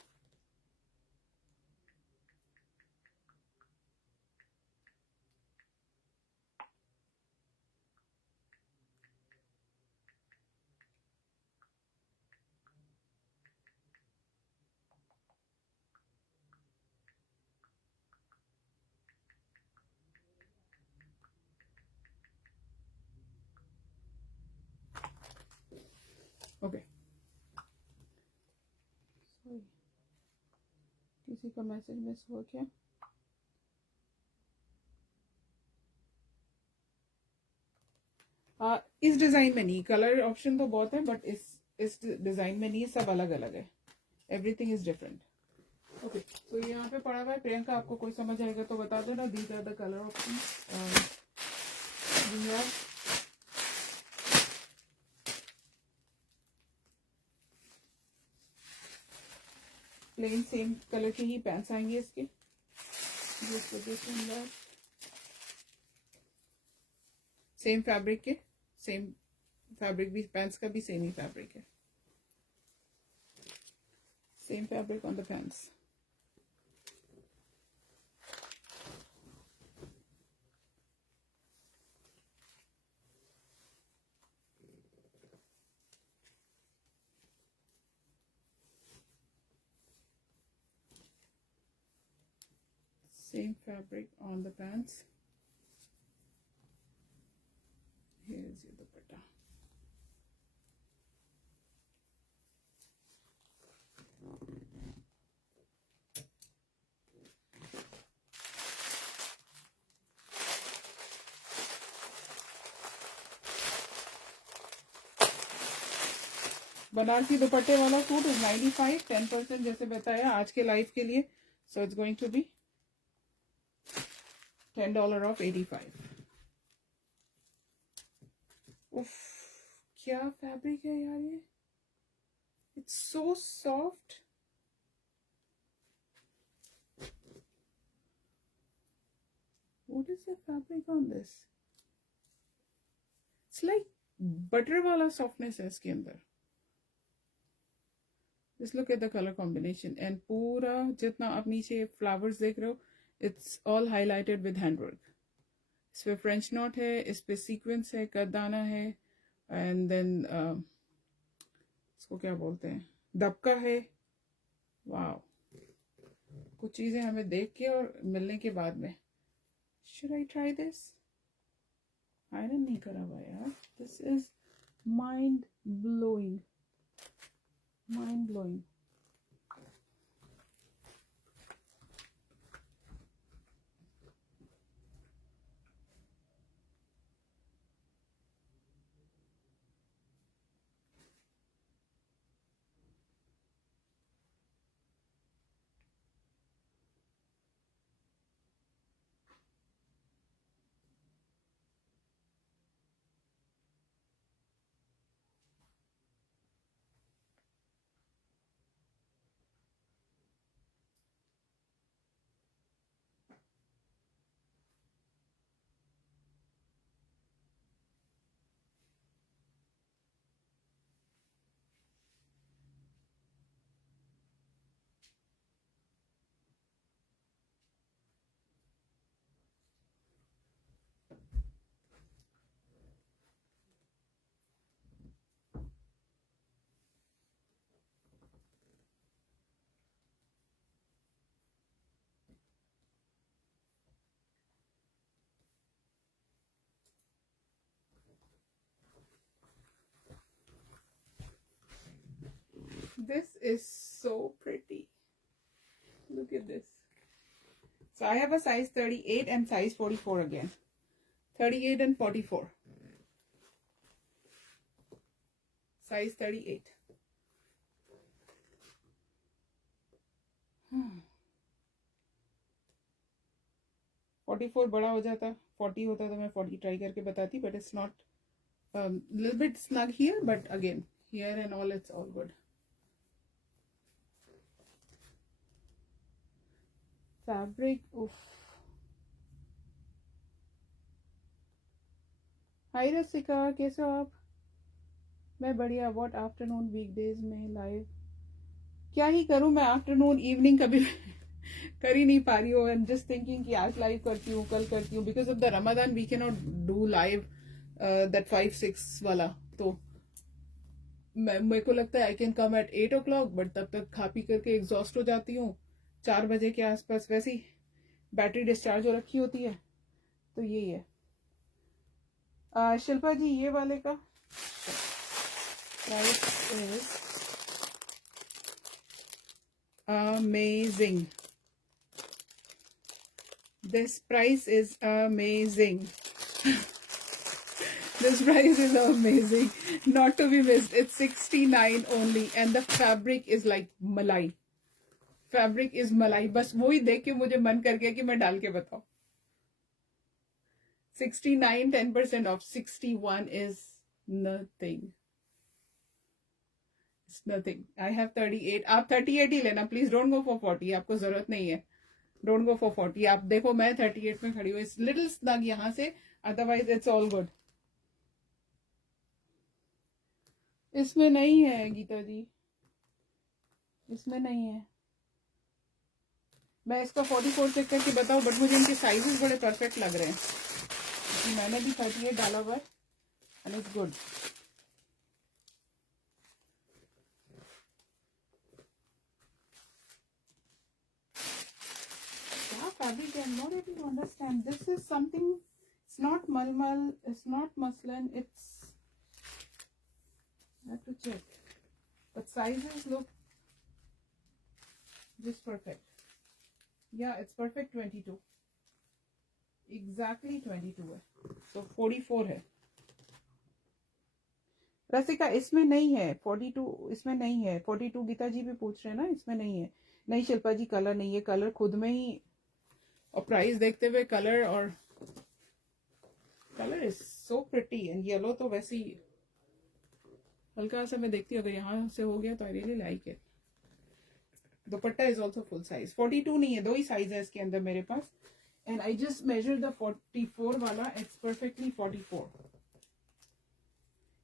Okay. Sorry, किसी का मैसेज मिस हुआ क्या? इस डिजाइन में नहीं, कलर ऑप्शन तो बहुत है बट इस डिजाइन में नहीं, सब अलग अलग है. Everything is different. ओके, तो यहाँ पे पड़ा हुआ है. प्रियंका, आपको कोई समझ आएगा तो बता दो ना. These are the colour option. Plain same colour के ही पैंट्स आएंगे इसके. जिस वजह से सेम फैब्रिक के, सेम फैब्रिक भी, पैंट्स का भी सेम ही फैब्रिक है, same fabric on the pants. Same fabric on the pants. Here's your dupatta. Banarasi दुपट्टे वाला सूट इज 95, 10% जैसे बताया आज के लाइव के लिए. So it's going to be $10 off 85. उफ, क्या फैब्रिक है यार ये. It's so soft. What is the fabric on this? It's like butter वाला softness है इसके अंदर. Just look at the color combination and पूरा जितना आप नीचे flowers देख रहे हो, it's all highlighted with handwork. इस पे French knot है, इस पे sequence है, कदाना है, and then इसको क्या बोलते हैं, दबका है. वाव, कुछ चीजें हमें देख के और मिलने के बाद में. Should I try this? Iron नहीं करा हुआ यार. This is mind blowing. Mind blowing. This is so pretty. Look at this. So I have a size 38 and size 44 again. 38 and 44. Size 38. 44 बड़ा हो जाता, 40 होता तो मैं 40 ट्राई करके बताती, but it's not. Little bit snug here, but again here and all it's all good. Fabric, oof. हाय रसिका, कैसे हो आप? मैं बढ़िया. व्हाट आफ्टरनून वीकडेज में लाइव क्या ही करूं मैं. आफ्टरनून इवनिंग कभी कर ही नहीं पा रही हूँ. आई एम जस्ट थिंकिंग कि आज लाइव करती हूँ, कल करती हूँ. Because of the Ramzan we can not do live that 5-6 वाला. तो मेरे को लगता है I can come at 8 o'clock, but तब तक खा पी करके एग्जॉस्ट हो जाती हूँ 4 बजे के आसपास. वैसे ही बैटरी डिस्चार्ज हो रखी होती है. तो यही है. शिल्पा जी, ये वाले का price is amazing. This price is amazing. This price is amazing, not to be missed. It's 69 only and the fabric is like malai. Fabric is malai. बस वही देख के मुझे मन कर गया कि मैं डाल के बताऊं. 69, 10% off. 61 is nothing. It's nothing. I have 38. आप 38 ही लेना प्लीज. Don't go for 40. आपको जरूरत नहीं है. Don't go for 40. आप देखो मैं 38 में खड़ी हूँ. इट्स लिटिल स्नग यहाँ से, अदरवाइज इट्स ऑल गुड. इसमें नहीं है गीता जी, इसमें नहीं है। मैं इसका 44 चेक करके बताऊँ, बट मुझे इनके साइजेस बड़े परफेक्ट लग रहे हैं क्योंकि मैंने भी 38 डाला हुआ है एंड इट्स गुड। क्या फैब्रिक है, I am not able to understand. This is something, it's not मलमल, it's not muslin, it's, I have to check, but sizes look just perfect. Yeah, it's perfect 22, exactly 22 है, so 44 है। रसिका इसमें नहीं है 42, इसमें नहीं है 42। गीता जी भी पूछ रहे हैं ना, इसमें नहीं है। नहीं शिल्पा जी, कलर नहीं है, कलर खुद में ही, और प्राइस देखते हुए कलर, और colour is so pretty and yellow तो वैसे ही हल्का सा मैं देखती हूँ, अगर यहाँ से हो गया तो I really like it. Dupatta is also full size, 42 नहीं है, दो ही साइज है इसके अंदर मेरे पास, and I just measure the 44 वाला, इट्स परफेक्टली 44,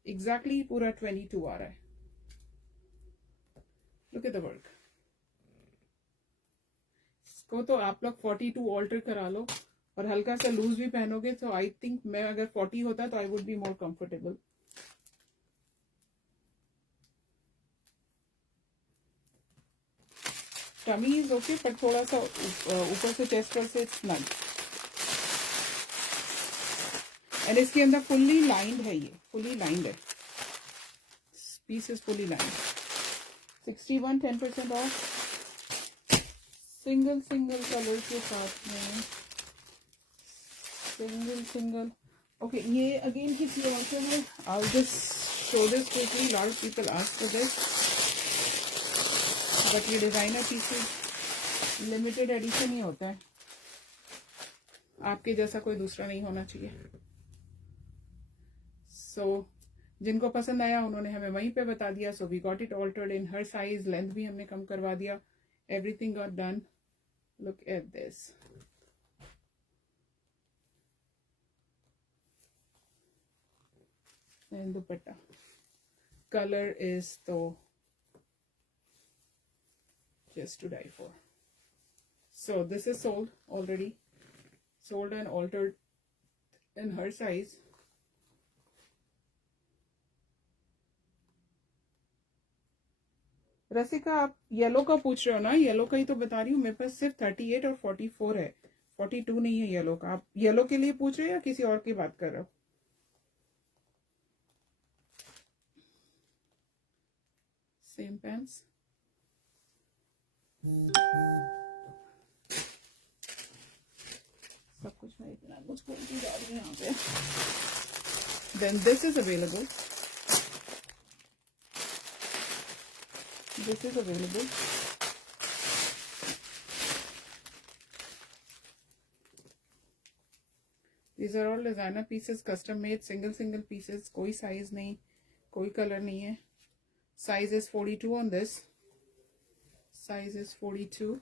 एग्जैक्टली पूरा 22 आ रहा है। Look at the work. इसको तो आप लोग 42 ऑल्टर करा लो और हल्का सा लूज भी पहनोगे, तो आई थिंक मैं अगर 40 होता तो I would be more comfortable. Tummy is okay, पर थोड़ा सा ऊपर से चेस्ट पर से स्नग, एंड इसके अंदर फुल्ली लाइंड है, ये फुल्ली लाइंड है, piece is fully lined. 61 10% off, single colour के साथ में, सिंगल। ओके, ये अगेन किसी और से है, I just show this quickly, lot of people ask for this, but ये डिजाइनर पीसेस लिमिटेड एडिशन ही होता है, आपके जैसा कोई दूसरा नहीं होना चाहिए। सो जिनको पसंद आया उन्होंने हमें वहीं पे बता दिया, so we got it altered in her size, length भी हमने कम करवा दिया, everything got done. Look at this, and dupatta, colour is तो just to die for. So this is sold already, sold and altered in her size. रसिका आप yellow का पूछ रहे हो ना, येलो का ही तो बता रही हूँ, मेरे पास सिर्फ 38 और 44 है, 42 नहीं है येलो का। आप येलो के लिए पूछ रहे हो या किसी और की बात कर रहे हो? सेम पैंट्स, सब कुछ मैं इतना कुछ खोलती जा रही हूँ यहाँ पे। Then this is available, this is available. These are all designer pieces, custom made, single pieces, कोई size नहीं, कोई color नहीं है। Size is 42 on this, size is 42।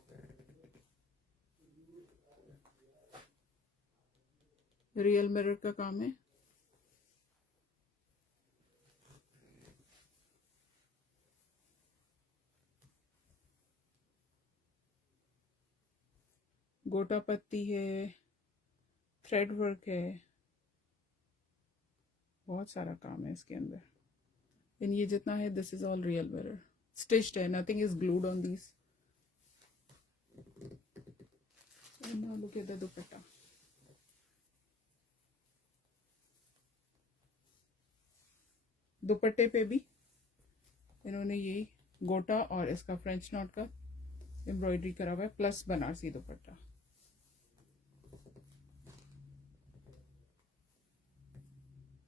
Real mirror का काम है। गोटा पत्ती है, थ्रेड वर्क है, बहुत सारा काम है इसके अंदर। एंड ये जितना है, this is all real mirror, stitched है, nothing is glued on this. Now look at the dupatta, दुपट्टे पे भी इन्होंने यही गोटा और इसका फ्रेंच नॉट का एम्ब्रॉयडरी करा हुआ है, प्लस बनारसी दुपट्टा।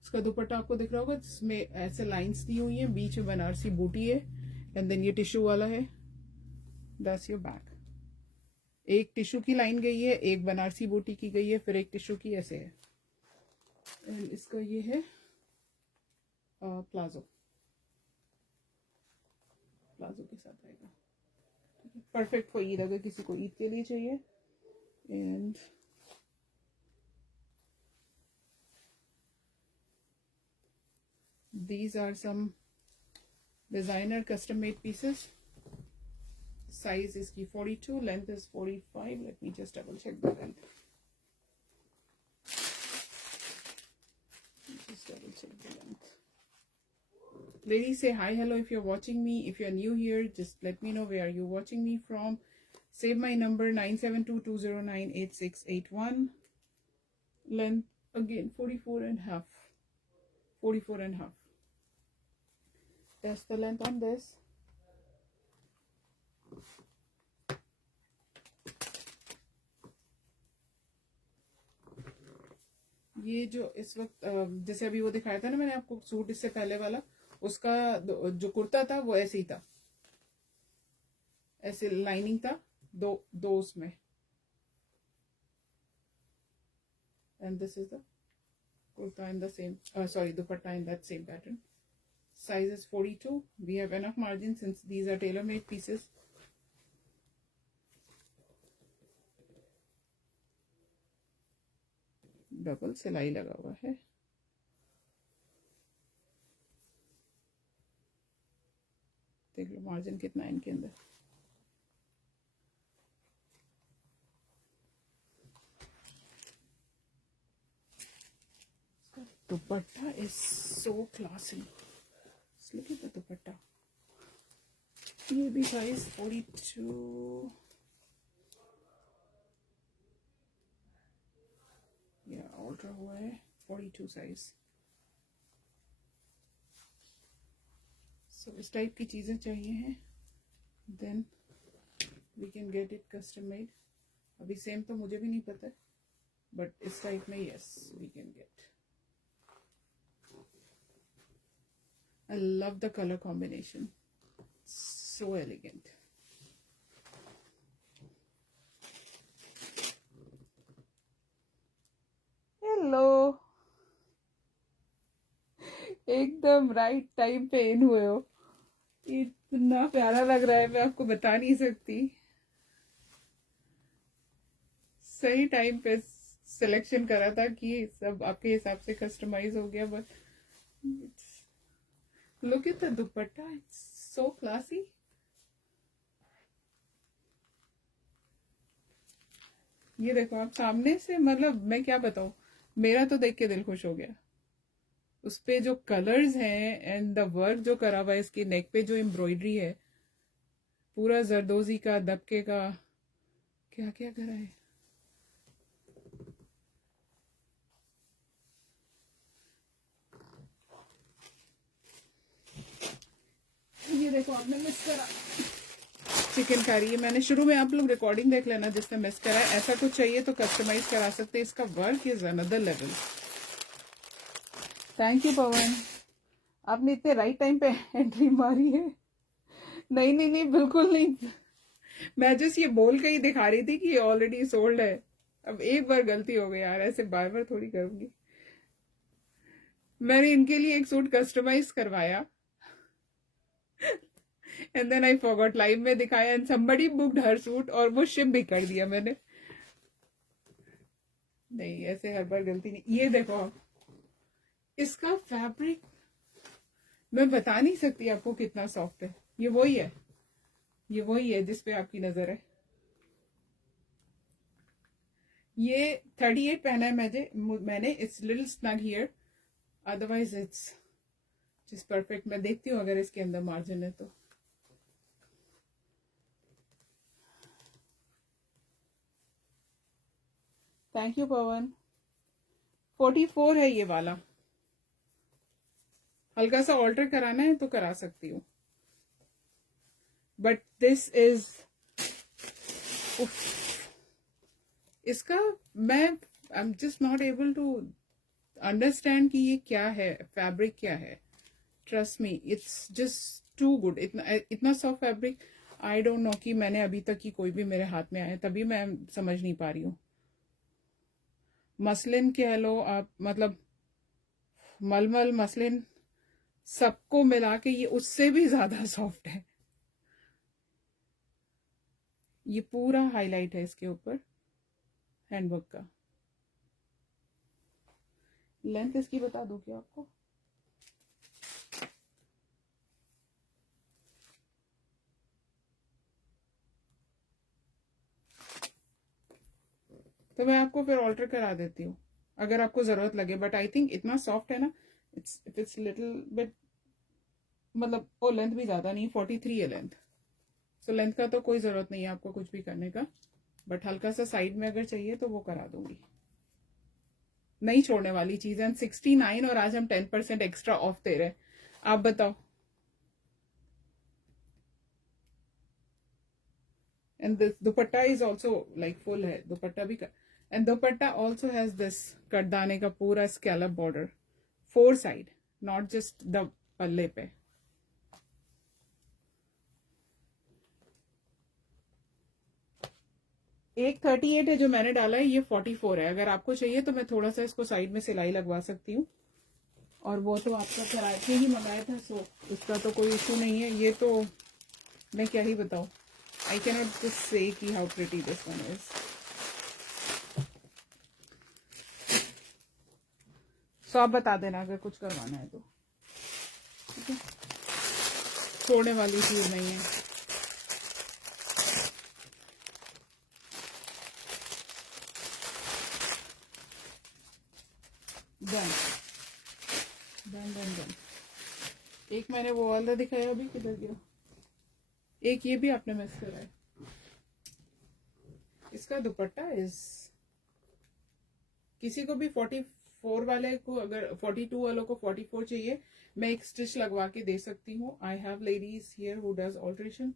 इसका दुपट्टा आपको दिख रहा होगा, इसमें ऐसे लाइंस दी हुई हैं, बीच में बनारसी बूटी है, एंड देन ये टिश्यू वाला है, दैट्स योर बैक। एक टिश्यू की लाइन गई है, एक बनारसी बूटी की गई है, फिर एक टिश्यू की, ऐसे है। एंड इसका ये है प्लाजो, प्लाजो के साथ आएगा, परफेक्ट फॉर ईद, अगर किसी को ईद के लिए चाहिए। And these are some designer custom made pieces. Size is 42, length is 45. Let me just double check the length. Just double check the length. Ladies, say hi, hello if you're watching me. If you're new here, just let me know where you're watching me from. Save my number 9722098681. Length again 44 and half. 44 and half. That's the length on this. ये जो इस वक्त जैसे अभी वो दिखाया था ना मैंने आपको सूट इससे पहले वाला, उसका जो कुर्ता था वो ऐसे ही था, ऐसे लाइनिंग था दो उसमें. And this is the kurta in the same dupatta in that same pattern. Size is 42. We have enough margin since these are tailor made pieces. Double सिलाई लगा हुआ है. देख लो मार्जिन कितना है इनके अंदर. दुपट्टा is so classy. Look at the दुपट्टा. ये भी size 42. ऑर्डर हुआ है 42 साइज. सो इस टाइप की चीजें चाहिए हैं, then we can get it custom made. अभी सेम तो मुझे भी नहीं पता, बट इस टाइप में yes we can get. I love the colour combination, so elegant. Hello, एकदम राइट टाइम पे इन हुए हो. इतना प्यारा लग रहा है, मैं आपको बता नहीं सकती. सही टाइम पे सिलेक्शन करा था कि सब आपके हिसाब से कस्टमाइज हो गया. But look at the dupatta, it's so classy. ये देखो आप सामने से, मतलब मैं क्या बताऊं, मेरा तो देख के दिल खुश हो गया. उस पे जो कलर्स हैं एंड द वर्क जो करा हुआ है, इसके नेक पे जो एम्ब्रॉयडरी है, पूरा जरदोजी का, दबके का, क्या क्या करा है. ये देखो आपने मिस करा चिकन करी. ये मैंने शुरू में, आप लोग रिकॉर्डिंग देख लेना जिसने मिस करा है. ऐसा कुछ चाहिए तो कस्टमाइज करा सकते हैं. इसका work is another level. Thank you Pawan, आपने इतने राइट टाइम पे एंट्री मारी है. नहीं नहीं नहीं, बिल्कुल नहीं. मैं जस्ट ये बोल के ही दिखा रही थी कि ये ऑलरेडी सोल्ड है. अब एक बार गलती हो गई यार, ऐसे बार बार थोड़ी करूंगी. मैंने इनके लिए एक सूट कस्टमाइज करवाया and then I forgot. Live में दिखाया and somebody booked her suit, और वो शिप भी कर दिया मैंने. नहीं, ऐसे हर बार गलती नहीं. ये देखो आप, इसका फैब्रिक मैं बता नहीं सकती आपको कितना सॉफ्ट है. ये वही है, ये वही है जिस पे आपकी नजर है. ये 38 पहना है मैंने. It's little snug here, otherwise it's just perfect. मैं देखती हूँ अगर इसके अंदर मार्जिन है तो. थैंक यू पवन. 44 है ये वाला. हल्का सा ऑल्टर कराना है तो करा सकती हूँ, बट दिस इज, इसका मैं I am just not able to understand कि ये क्या है, फैब्रिक क्या है. Trust me, it's just too good. इतना soft fabric I don't know कि मैंने अभी तक की कोई भी मेरे हाथ में आया, तभी मैं समझ नहीं पा रही हूँ. मसलिन कह लो आप, मतलब मलमल, मसलिन, सबको मिला के ये उससे भी ज्यादा सॉफ्ट है. ये पूरा हाईलाइट है इसके ऊपर हैंडवर्क का. लेंथ इसकी बता दूं क्या आपको? तो मैं आपको फिर ऑल्टर करा देती हूँ अगर आपको ज़रूरत लगे, बट आई थिंक इतना सॉफ्ट है ना, इट्स लिटिल बिट, मतलब वो लेंथ भी ज़्यादा नहीं, 43 है लेंथ, सो लेंथ का तो कोई ज़रूरत नहीं है आपको कुछ भी करने का, बट हल्का सा साइड में अगर चाहिए तो वो करा दूंगी, नहीं छोड़ने वाली चीज़ है। 69 और आज हम 10% एक्स्ट्रा ऑफ दे रहे हैं, आप बताओ। And this dupatta is also like full है, दुपट्टा भी and dupatta also has this करदाने का पूरा scallop border, 4 side, not just the पल्ले पे। एक 38 है जो मैंने डाला है, ये 44 है। अगर आपको चाहिए तो मैं थोड़ा सा इसको साइड में सिलाई लगवा सकती हूँ, और वो तो आपका कराए के ही मंगाया था, सो उसका तो कोई इशू नहीं है। ये तो मैं क्या ही बताऊँ, आई कैन नॉट जस्ट से कि how pretty this one is. So आप बता देना अगर कुछ करवाना है तो, ठीक है, छोड़ने वाली चीज नहीं है। Done done done done. एक मैंने वो वाला दिखाया, अभी किधर गया, एक ये भी आपने मिस करा है। इसका दुपट्टा इज, किसी को भी 44 वाले को, अगर 42 वालों को 44 चाहिए, मैं एक स्टिच लगवा के दे सकती हूँ। I have ladies here who does alteration.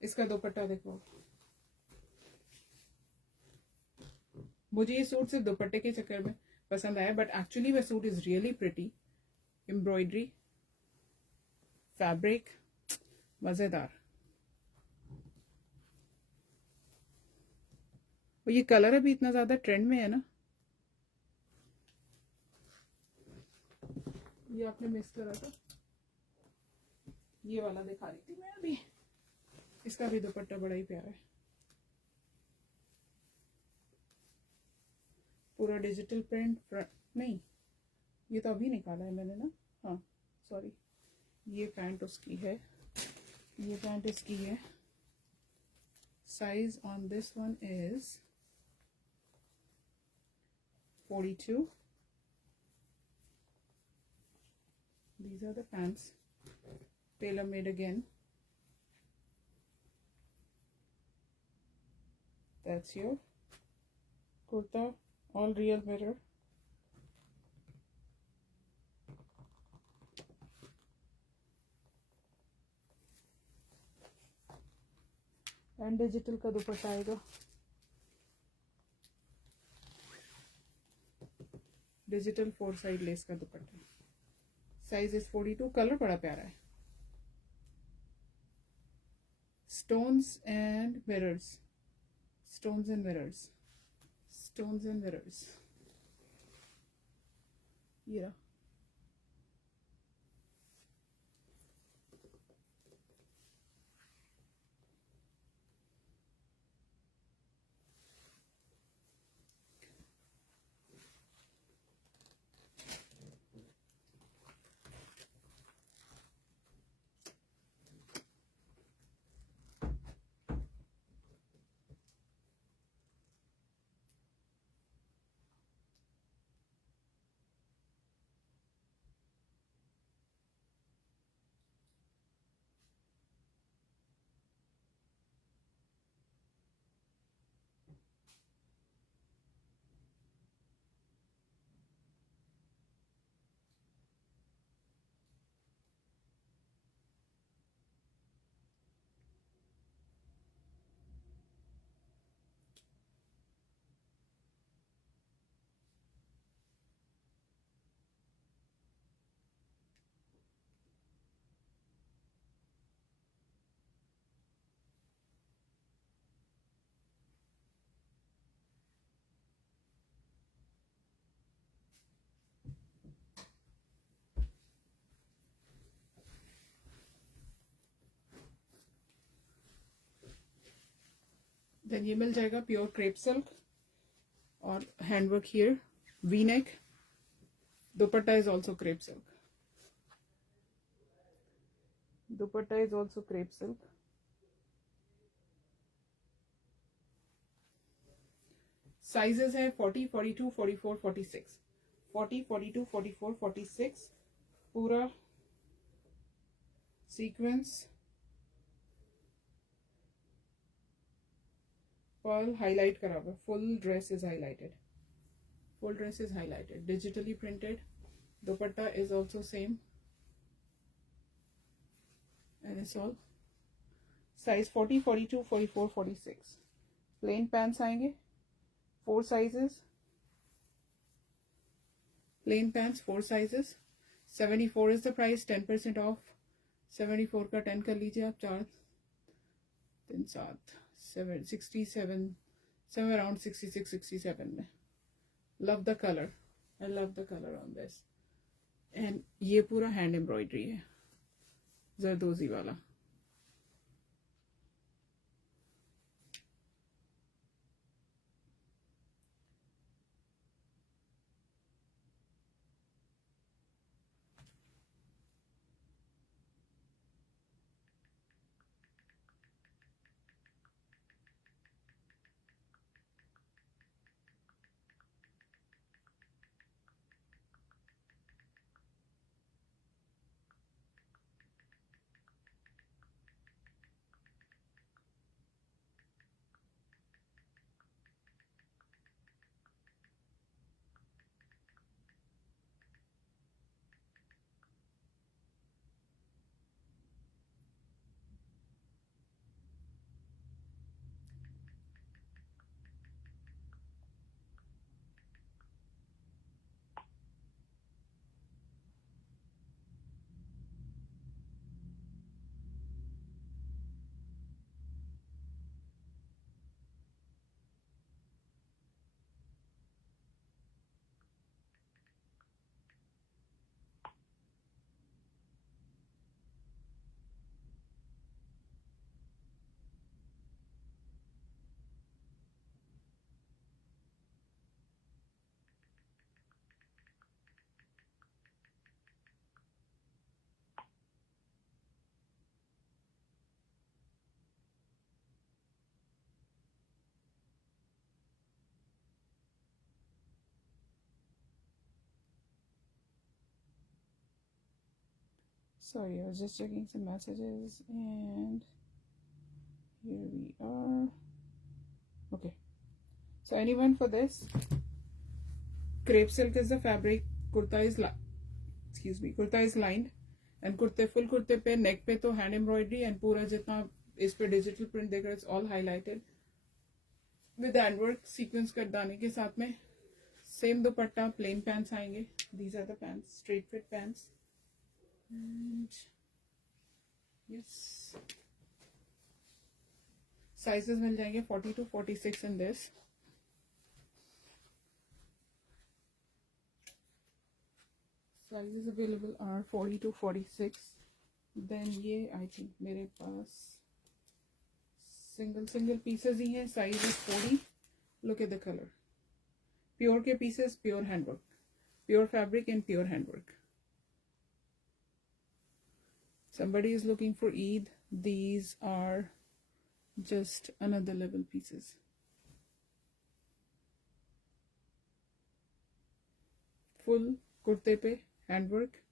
इसका दुपट्टा देखो, मुझे ये सूट सिर्फ दुपट्टे के चक्कर में पसंद आया, but actually the suit is really pretty, embroidery, fabric मजेदार। और ये कलर अभी इतना ज्यादा ट्रेंड में है ना, ये आपने मिस करा था, ये वाला दिखा रही थी मैं अभी। इसका भी दुपट्टा बड़ा ही प्यारा है, पूरा डिजिटल प्रिंट, नहीं ये तो अभी निकाला है मैंने ना, हाँ सॉरी, ये पैंट उसकी है, ये पैंट इसकी है। Size on this one is 42। These are the pants, tailor made again. That's your kurta, all real mirror. And digital का दुपट्टा आएगा, डिजिटल 4 साइड लेस का दुपट्टा। साइज इज 42, कलर बड़ा प्यारा है। Stones and mirrors, stones and mirrors, stones and mirrors, ये रहा। Then ये मिल जाएगा प्योर क्रेप सिल्क और handwork here, V neck, dupatta is also crepe silk, dupatta is also crepe silk. Sizes है 40, 42, 44, 46, 40, 42, 44, 46, पूरा सीक्वेंस पर्ल हाईलाइट करा हुआ, full dress is highlighted, full dress is highlighted, digitally printed. Dupatta is also same, and it's all size 40, 42, 44, 46. Plain pants आएंगे 4 sizes, plain pants 4 sizes. 74 is the price, 10% off. 74 का 10 कर लीजिए आप, 4 3 7 7 67, somewhere around 66 67 में. Love the color. I love the color on this. And ये पूरा hand embroidery है, जरदोजी वाला. Sorry, I was just checking some messages, and here we are. Okay, so anyone for this? Crepe silk is the fabric. Kurta is kurta is lined, and kurte full kurte पे neck पे तो hand embroidery, and पूरा जितना इस पे digital print देकर it's all highlighted with handwork sequence करदाने के साथ में. Same दुपट्टा, plain pants आएंगे. These are the pants, straight fit pants. And yes, sizes मिल जाएंगे 40 to 46 in this. Sizes available are 40 to 46. Then ये I think मेरे पास single pieces ही हैं. Size is 40. Look at the color. Pure के pieces, pure handwork, pure fabric and pure handwork. Somebody is looking for Eid. These are just another level pieces. Full kurte pe handwork,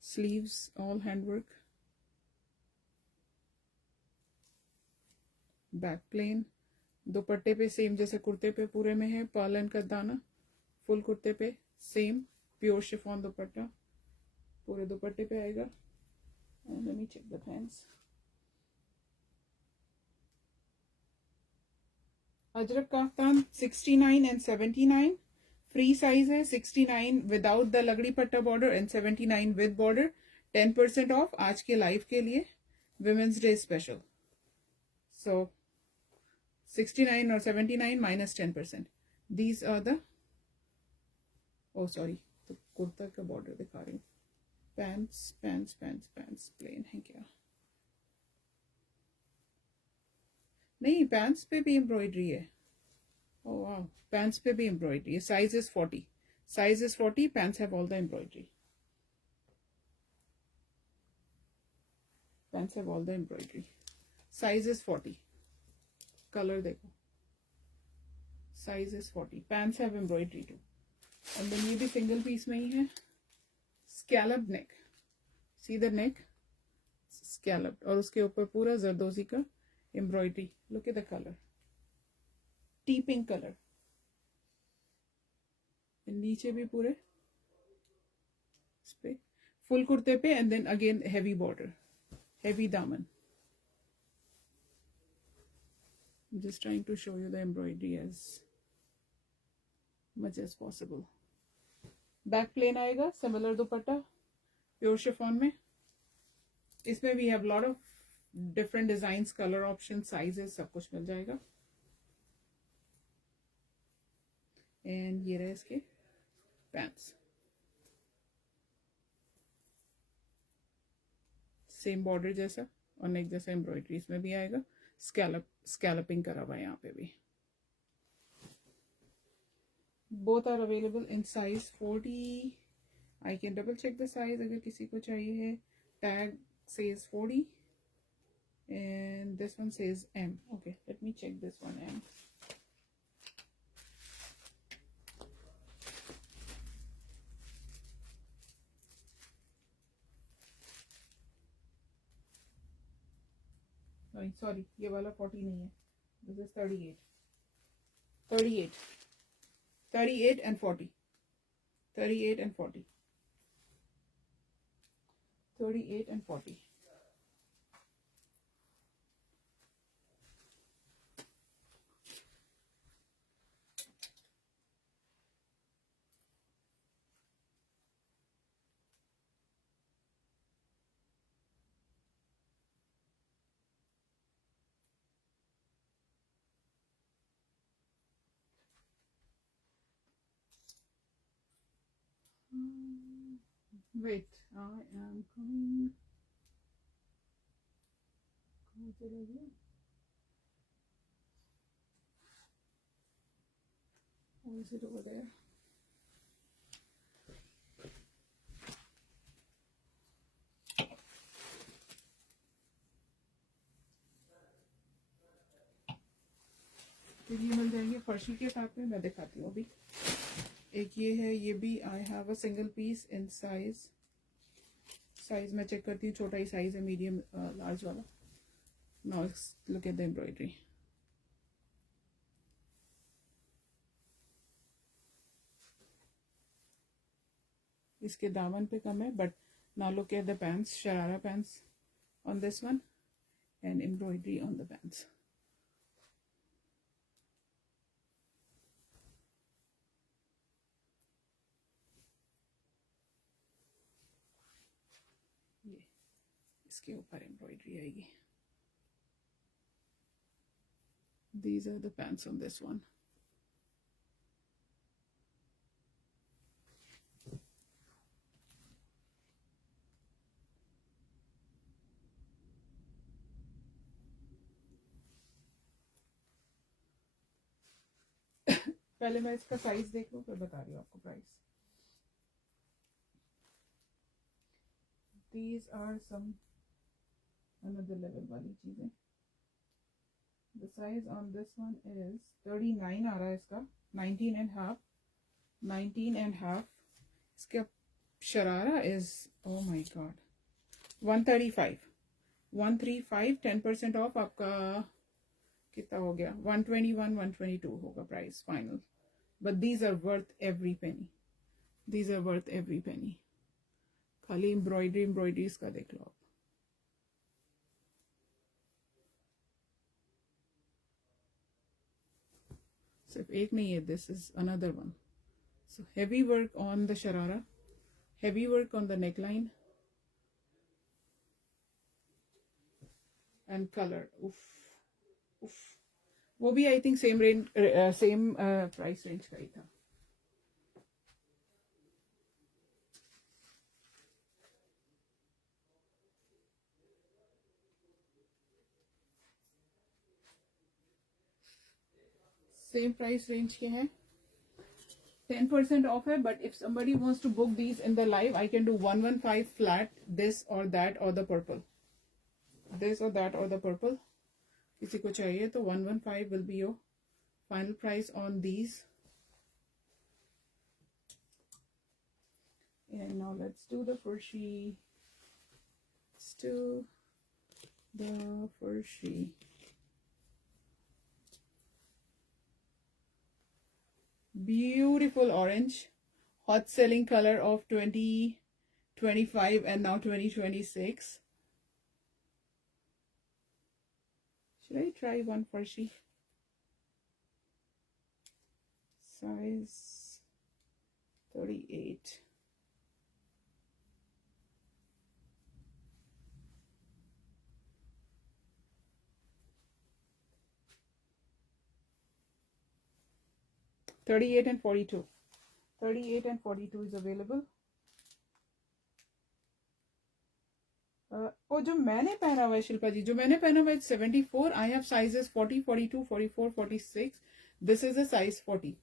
sleeves all handwork, back plain. दुपट्टे पे same जैसे कुर्ते पे पूरे में है, Perl and करदाना. Full कुर्ते पे सेम प्योर शिफॉन दुपट्टा पूरे दुपट्टे पे आएगा. And let me check the pants. Ajrak kaftan 69 and 79. Free size है 69 without the लकड़ी पट्टा border and 79 with border. 10% off आज के लाइव के लिए, Women's Day special. So 69 or 79 minus 10%. These are the, oh sorry, तो कुर्ता का border दिखा रही हूँ. Pants plain है क्या? नहीं, pants पे भी embroidery है. Oh wow, pants पे भी embroidery है. Size is 40. Size is 40. Pants have all the embroidery. Pants have all the embroidery. Size is 40. Color देखो. Size is 40. Pants have embroidery too. And then ये भी single piece में ही है. Scallop neck. See the neck? Scalloped. और उसके ऊपर पूरा जरदोजी का embroidery. Look at the color. Tea pink color. And नीचे भी पूरे इस पे full कुर्ते पे and then again heavy border. Heavy daman. I'm just trying to show you the embroidery as much as possible. Back plain आएगा, similar दुपट्टा, pure chiffon में. इसमें we have lot of different designs, color options, sizes, सब कुछ मिल जाएगा. And ये रहे इसके pants. Same border जैसा और neck जैसा embroidery इसमें भी आएगा. Scalloping करा हुआ है यहाँ पे भी. Both are available in size 40. I can double check the size अगर किसी को चाहिए है. Tag says 40 and this one says M. Okay, let me check this one M. Sorry, ये वाला 40 नहीं है. This is 38. 38. 38 and 40. 38 and 40. 38 and 40. Wait, I am coming. कहाँ चला गया? Or is it over there? फिर ये मिल जाएंगे फर्शी के साथ में. मैं दिखाती हूँ अभी. एक ये है, ये भी I have a single piece in size मैं चेक करती हूँ. छोटा ही साइज है, मीडियम लार्ज वाला. Now look at the embroidery. इसके दामन पे कम है, but now look at the pants. Sharara pants on this one and embroidery on the pants. इसके ऊपर एम्ब्रॉयडरी आएगी. These are the pants on this one. पहले मैं इसका साइज देख लूं फिर बता रही हूँ आपको price. These are some another level वाली चीजें. The size on this one is 39 आ रहा है इसका. 19 and half. 19 and half. इसका sharara is, oh my god, 135. 135. 10% off आपका कितना हो गया? 121, 122 होगा price final. But these are worth every penny. These are worth every penny. खाली एम्ब्रॉयडरी इसका देख लो आप. सिर्फ एक नहीं है. This is another one. So heavy work on the sharara, heavy work on the neckline and colour. उफ उफ. वो भी I think same price range का ही था. सेम प्राइस रेंज के हैं. 10% off है, but if somebody wants to book these in the live, I can do 115 flat, this or that or the purple. This or that or the purple. किसी को चाहिए तो 115 will be your Final price on these. And now let's do the Furshi. Let's do the Furshi. Beautiful orange, hot selling color of 2025 and now 2026. Should I try one Furshi? Size 38. $38 and $42. $38 and $42 is available. और जो मैंने पहना हुआ है शिल्पा जी, जो मैंने पहना हुआ है 74. I have sizes 40, 42, 44, 46. This is a size 40.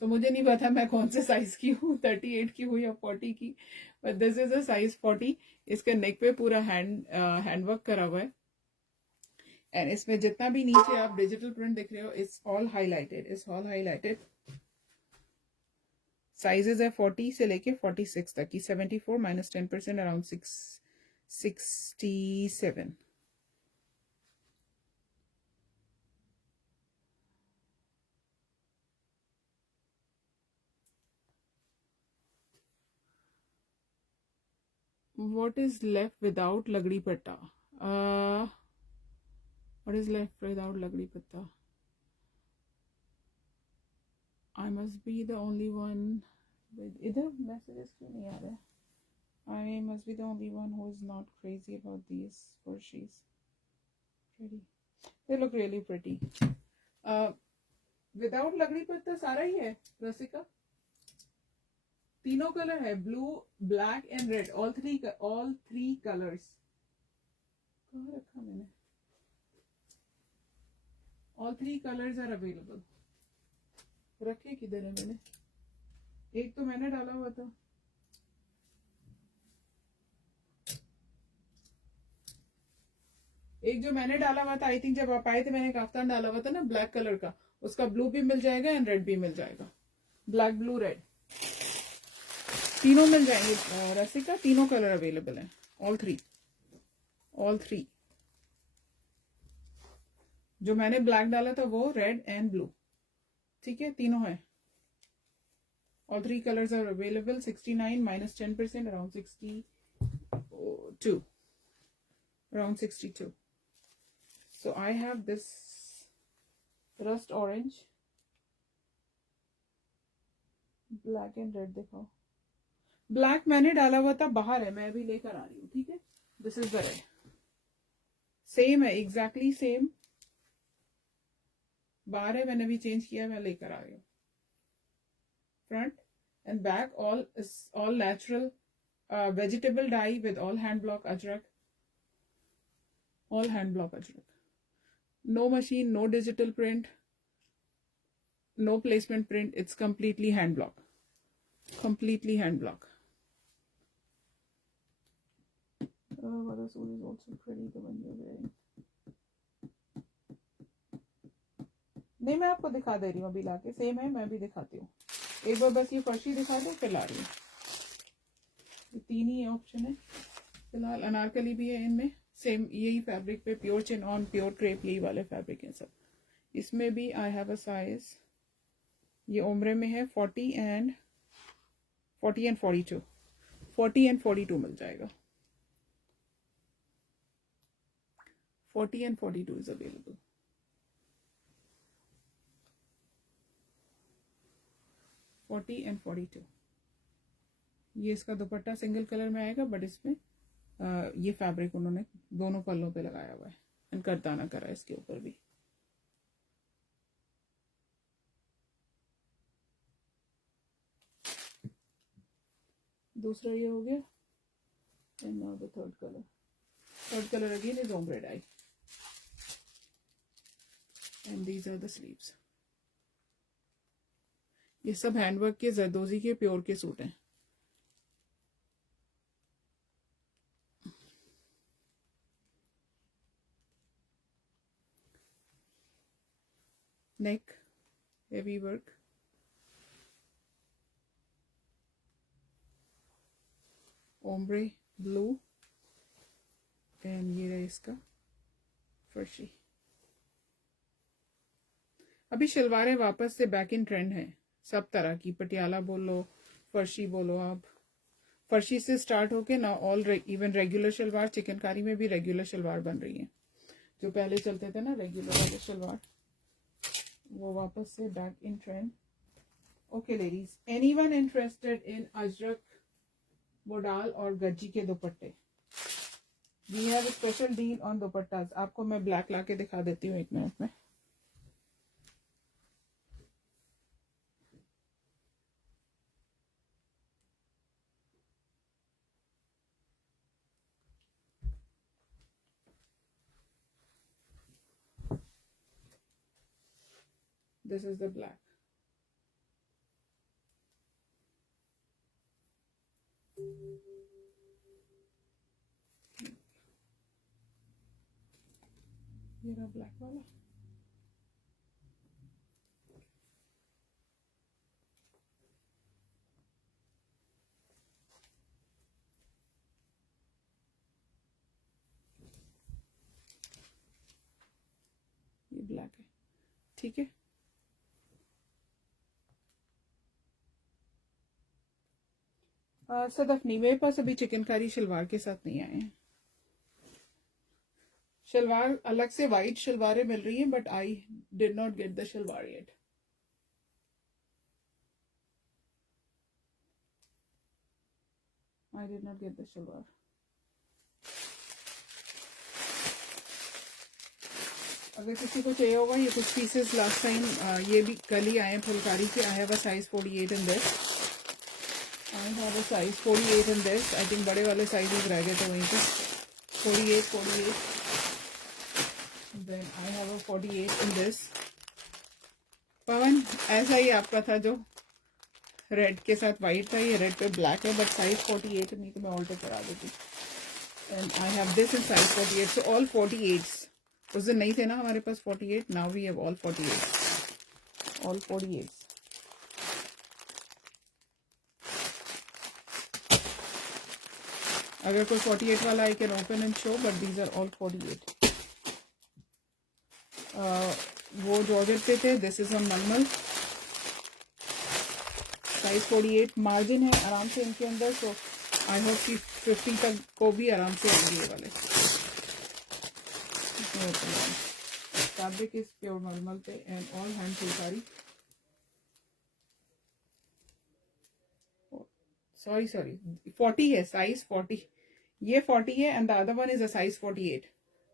So मुझे नहीं पता मैं कौन से साइज की हूँ, 38 की हूँ या 40 की, but this is a size 40. इसके नेक पे पूरा हैंडवर्क करा हुआ है, एंड इसमें जितना भी नीचे आप डिजिटल प्रिंट देख रहे हो, इट्स ऑल हाईलाइटेड. साइजेस है 40 से लेके 46 तक की. 74 minus 10% around 67. What is left without lagdi patta? What is left without lagdi patta? I must be the only one with इधर messages क्यों नहीं आ रहे? I must be the only one who is not crazy about these Furshis. Pretty. They look really pretty. Without lagdi patta सारा ही है रसिका. तीनों colour है, blue, black and red. All three colours. कहाँ रखा मैंने? All 3 colours are available. रखे किधर है मैंने? एक तो मैंने डाला हुआ था. एक जो मैंने डाला हुआ था, आई थिंक जब आप आए थे मैंने काफ्तान डाला हुआ था ना ब्लैक कलर का, उसका ब्लू भी मिल जाएगा एंड रेड भी मिल जाएगा. ब्लैक, ब्लू, रेड तीनों मिल जाएंगे रसिका. तीनों कलर अवेलेबल हैं. All three. जो मैंने ब्लैक डाला था वो रेड एंड ब्लू. ठीक है, तीनों है. All 3 colours are available. 69 minus 10% around 62. Around 62. So I have this rust orange, black and red. दिखाओ. ब्लैक मैंने डाला हुआ था, बाहर है, मैं अभी लेकर आ रही हूँ. ठीक है, this is the red. Same है, एग्जैक्टली सेम. बाहर है, मैंने भी चेंज किया, मैं लेकर आ रही हूँ. Front and back all natural vegetable dye with all hand block ajrak. All hand block ajrak. No machine, no digital print, no placement print. It's completely hand block. Completely hand block. Mother soul is also pretty, the one you're wearing. नहीं, मैं आपको दिखा दे रही हूँ अभी लाके. Same है, मैं भी दिखाती हूँ. एक बार बस ये फर्शी दिखा दो, फिर ला रही हूँ. ये 3 ही ऑप्शन है फिलहाल. अनारकली भी है इनमें. सेम यही फैब्रिक पे, pure chiffon, pure crepe ली वाले फैब्रिक हैं सब. इसमें भी आई हैव अ साइज. ये उम्र में है 40 and 42. 40 and 42 मिल जाएगा. 40 and 42 is available. 40 and 42. ये इसका दुपट्टा सिंगल कलर में आएगा, बट इसमें ये फैब्रिक उन्होंने दोनों पल्लों पे लगाया हुआ है एंड करदाना करा है इसके ऊपर भी. दूसरा ये हो गया. And now the third colour. Third colour again is ombre dye. And these are the sleeves. ये सब हैंडवर्क के जरदोजी के प्योर के सूट हैं. नेक heavy work. Ombre blue and ये रहा इसका फर्शी। अभी शलवारें वापस से बैक इन ट्रेंड है, सब तरह की, पटियाला बोलो, फर्शी बोलो आप। फर्शी से स्टार्ट होके ना all even regular salwar, chikankari में भी रेगुलर शलवार बन रही है। जो पहले चलते थे ना रेगुलर वाले शलवार, वो वापस से back in trend. Okay ladies, anyone interested in ajrak, modal और गज्जी के दुपट्टे, we have a special deal on dupattas. आपको मैं ब्लैक ला के दिखा देती हूँ 1 मिनट में। This is the black. ये रहा ब्लैक वाला। ये ब्लैक है, ठीक है। सदफनी, मेरे पास अभी चिकनकारी शलवार के साथ नहीं आए हैं। शलवार अलग से वाइट शलवारें मिल रही हैं, but I did not get the salwar yet. I did not get the salwar. अगर किसी को चाहिए होगा, ये कुछ पीसेस लास्ट टाइम ये भी कल ही आए फुलकारी के। I have a size 48 in this. I have a size 48 in this. I think बड़े वाले साइजेस रह गए थे वहीं पे। 48 then I have a 48 in this. Pawan, ऐसा ही आपका था जो रेड के साथ वाइट था, ये रेड पे ब्लैक है, बट साइज 48 नहीं तो मैं ऑल्टर करा देती। And I have this in size 48। So all 48s। उस दिन नहीं थे ना हमारे पास 48, now we have all 48, all 48। अगर कोई 48 वाला I can open and show, but these are all 48। वो जॉर्जेट पे थे, this is on mulmul, size 48। Margin है आराम से इनके अंदर, तो आई होप कि 50 तक को भी आराम से आएंगे ये वाले। फैब्रिक इज प्योर मलमल पे and all hand Phulkari. Sorry 40 है, साइज 40। ये 40 है and the other one is a size 48।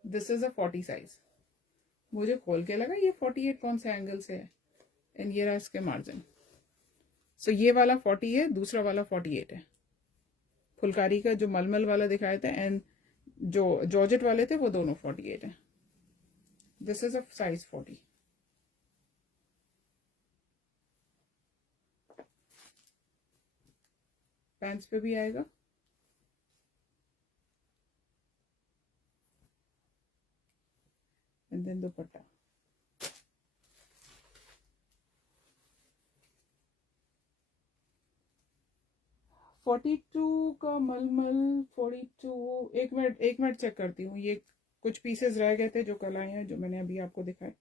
This is a 40 size. मुझे खोल के लगा ये 48 कौन से एंगल से है। एंड ये रहा इसके मार्जिन। सो ये वाला 40 है, दूसरा वाला 48 है। फुलकारी का जो मलमल वाला दिखाए थे एंड जो जॉर्जेट वाले थे वो दोनों 48 है। This is a size 40। Pants पे भी आएगा। And then dupatta. Forty two का मलमल 42। एक मिनट चेक करती हूँ। ये कुछ पीसेस रह गए थे जो कल आए हैं, जो मैंने अभी आपको दिखाए।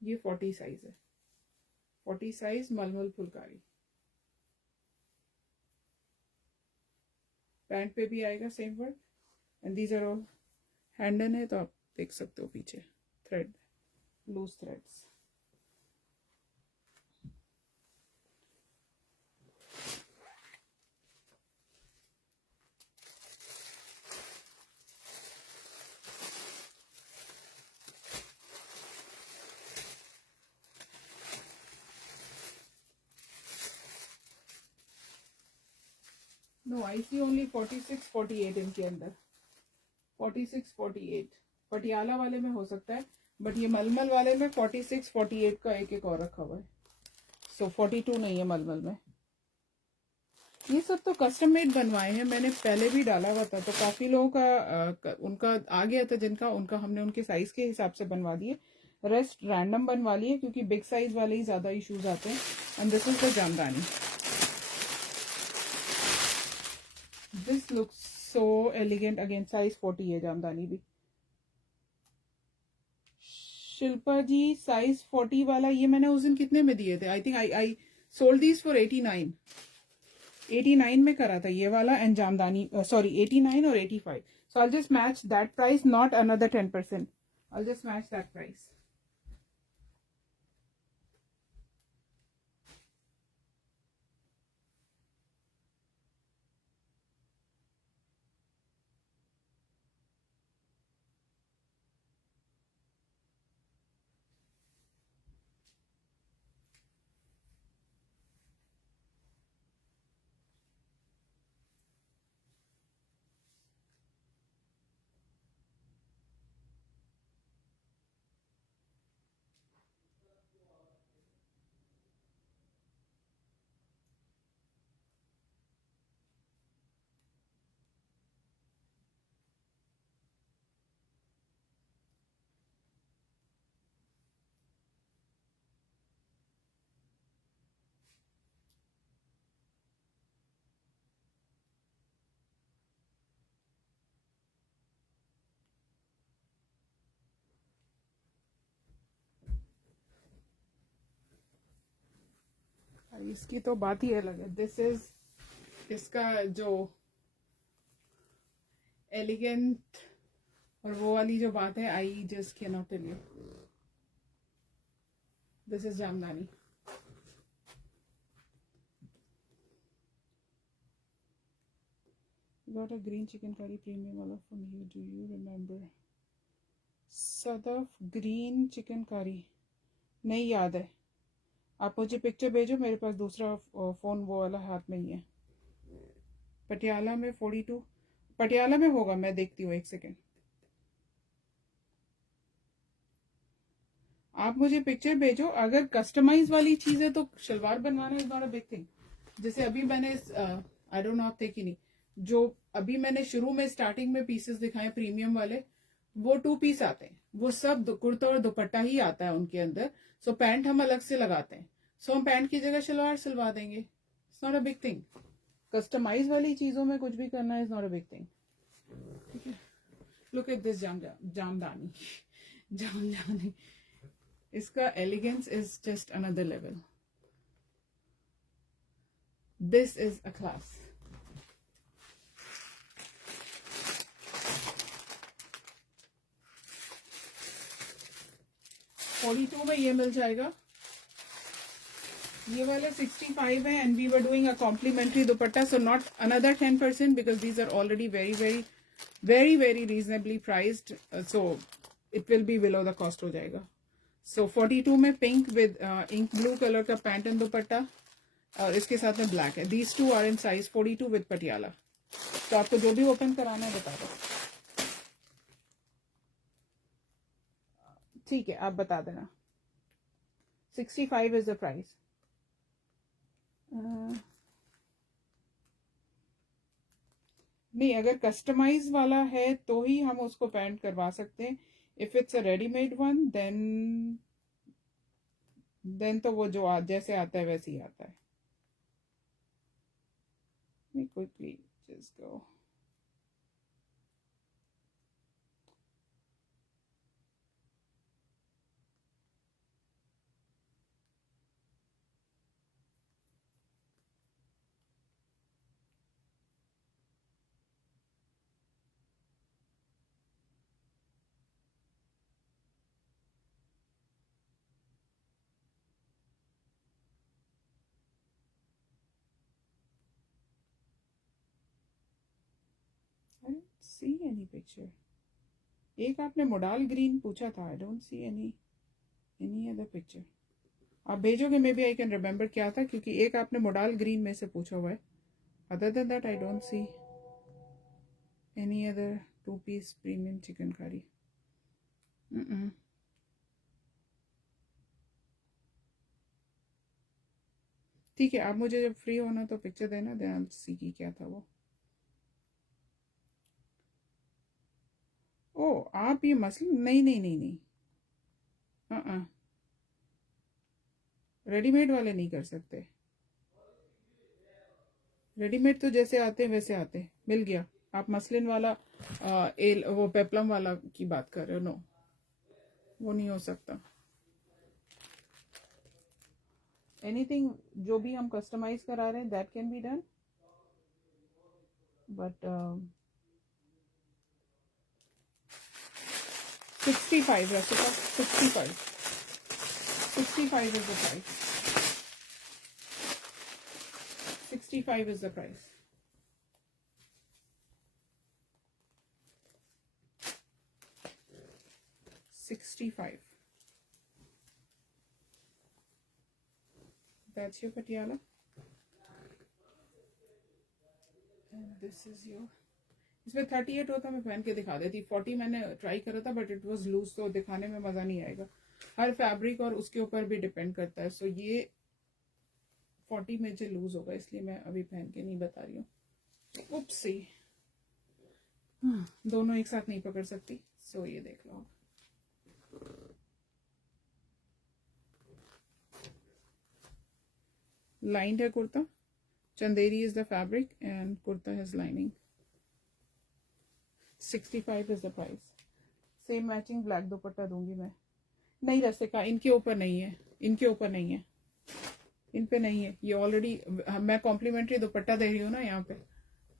ये 40 साइज है, 40 साइज मलमल फुलकारी। पैंट पे भी आएगा same work. And these are all hand done है, तो आप देख सकते हो पीछे thread, loose threads. No, I see only 46 48 इनके अंदर। 46 48 पटियाला वाले में हो सकता है, बट ये मलमल वाले में 46 48 का एक और रखा हुआ है। सो 42 नहीं है मलमल में। ये सब तो कस्टम मेड बनवाए हैं, मैंने पहले भी डाला हुआ था, तो काफ़ी लोगों का उनका आ गया था, जिनका उनका हमने उनके साइज़ के हिसाब से बनवा दिए। रेस्ट रैंडम बनवा लिए क्योंकि बिग साइज़ वाले ही ज़्यादा इश्यूज आते हैं। And this is the jamdani. This looks so elegant. Again size 40 है जामदानी भी। शिल्पा जी साइज 40 वाला ये मैंने उस दिन कितने में दिए थे? I think I sold these for 89। 89 में करा था ये वाला एंड जामदानी, सॉरी 89 और 85। So I just match that price, not another 10%। I just match that price. इसकी तो बात ही अलग है। दिस इज, इसका जो एलिगेंट और वो वाली जो बात है, I just can not tell you. This is Jamdani. Got a green chicken curry premium वाला from you. Do you remember? Sadaf green chicken curry नहीं याद है। आप मुझे पिक्चर भेजो, मेरे पास दूसरा फोन वो वाला हाथ में ही है। पटियाला में 42 पटियाला में होगा, मैं देखती हूँ, एक सेकेंड। आप मुझे पिक्चर भेजो। अगर कस्टमाइज वाली चीज है तो शलवार बनवाना is not a big thing. जैसे अभी मैंने आई डोंट नो आप थे कि नहीं, जो अभी मैंने शुरू में स्टार्टिंग में पीसेस दिखाए प्रीमियम वाले, वो 2 पीस आते हैं। वो सब कुर्ता और दुपट्टा ही आता है उनके अंदर। सो पैंट हम अलग से लगाते हैं। सो हम पैंट की जगह शलवार सिलवा देंगे। It's not a big thing. Customize वाली चीजों में कुछ भी करना is not a big thing. Look at this jamdani. Jamdani, इसका elegance is just another level. This is a class. $42 में ये मिल जाएगा। ये वाला 65 है and we were doing a complimentary dupatta, so not another 10% because these are already very very very very reasonably priced, so it will be below the cost हो जाएगा। So 42 में pink with ink blue colour का pant and dupatta और इसके साथ में black है। These two are in size 42 with Patiala. तो आपको जो भी ओपन कराना है बता दो। ठीक है, आप बता देना। 65 इज द प्राइस। नहीं, अगर कस्टमाइज वाला है तो ही हम उसको पैंट करवा सकते हैं। If it's a readymade one then तो वो जो जैसे आता है वैसे ही आता है। Let me quickly just go. I don't see any picture. एक आपने मोडाल ग्रीन पूछा था। I don't see any other picture. आप भेजोगे maybe I can remember क्या था, क्योंकि एक आपने मोडाल ग्रीन में से पूछा हुआ है। Other than that I don't see any other 2-piece premium chicken curry. ठीक है, आप मुझे जब फ्री होना तो पिक्चर देना, देना सी की क्या था वो। ओ आप ये मसलिन, नहीं नहीं नहीं नहीं, हाँ, रेडीमेड वाले नहीं कर सकते। रेडीमेड तो जैसे आते हैं वैसे आते हैं, मिल गया। आप मसलिन वाला वो पेप्लम वाला की बात कर रहे हो? नो, वो नहीं हो सकता। एनीथिंग जो भी हम कस्टमाइज करा रहे हैं that can be done, but 65 Rasika, 65, 65 is the price, 65 is the price. $65. That's your patiala. And this is your, इसमें 38 होता मैं पहन के दिखा देती। 40 मैंने ट्राई करा था बट इट वाज लूज, तो दिखाने में मज़ा नहीं आएगा। हर फैब्रिक और उसके ऊपर भी डिपेंड करता है। सो ये 40 में जो लूज होगा, इसलिए मैं अभी पहन के नहीं बता रही हूँ। उपसी, दोनों एक साथ नहीं पकड़ सकती। सो ये देख लो, लाइंड है kurta, Chanderi is the fabric and kurta has lining. 65 is the price. Same matching black दुपट्टा दूंगी मैं। नहीं रसिका, इनके ऊपर नहीं है, इनके ऊपर नहीं है, इन पे नहीं है। ये ऑलरेडी मैं कॉम्प्लीमेंट्री दुपट्टा दे रही हूँ ना यहाँ पे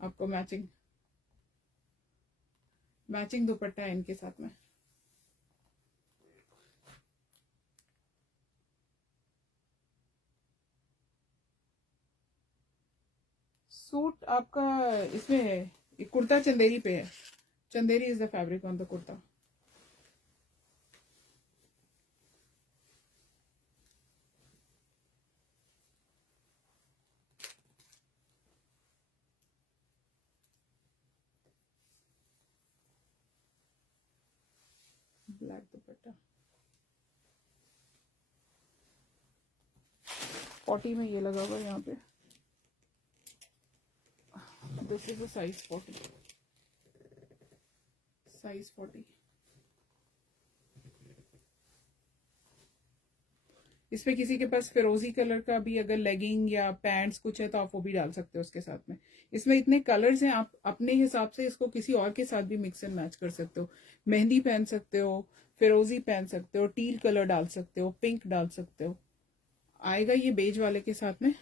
आपको, मैचिंग मैचिंग दुपट्टा है इनके साथ में। सूट आपका इसमें है, ये कुर्ता चंदेरी पे है। Chanderi is the fabric on the kurta. Black दुपट्टा 40 में ये लगा हुआ है यहाँ पे। This is size 40, size 40। इसमें किसी के पास फिरोजी कलर का भी अगर लेगिंग या पैंट्स कुछ है तो आप वो भी डाल सकते हो उसके साथ में। इसमें इतने कलर्स हैं, आप अपने हिसाब से इसको किसी और के साथ भी मिक्स एंड मैच कर सकते हो। मेहंदी पहन सकते हो, फिरोजी पहन सकते हो, टील कलर डाल सकते हो, पिंक डाल सकते हो। आएगा ये बेज वाले के साथ में,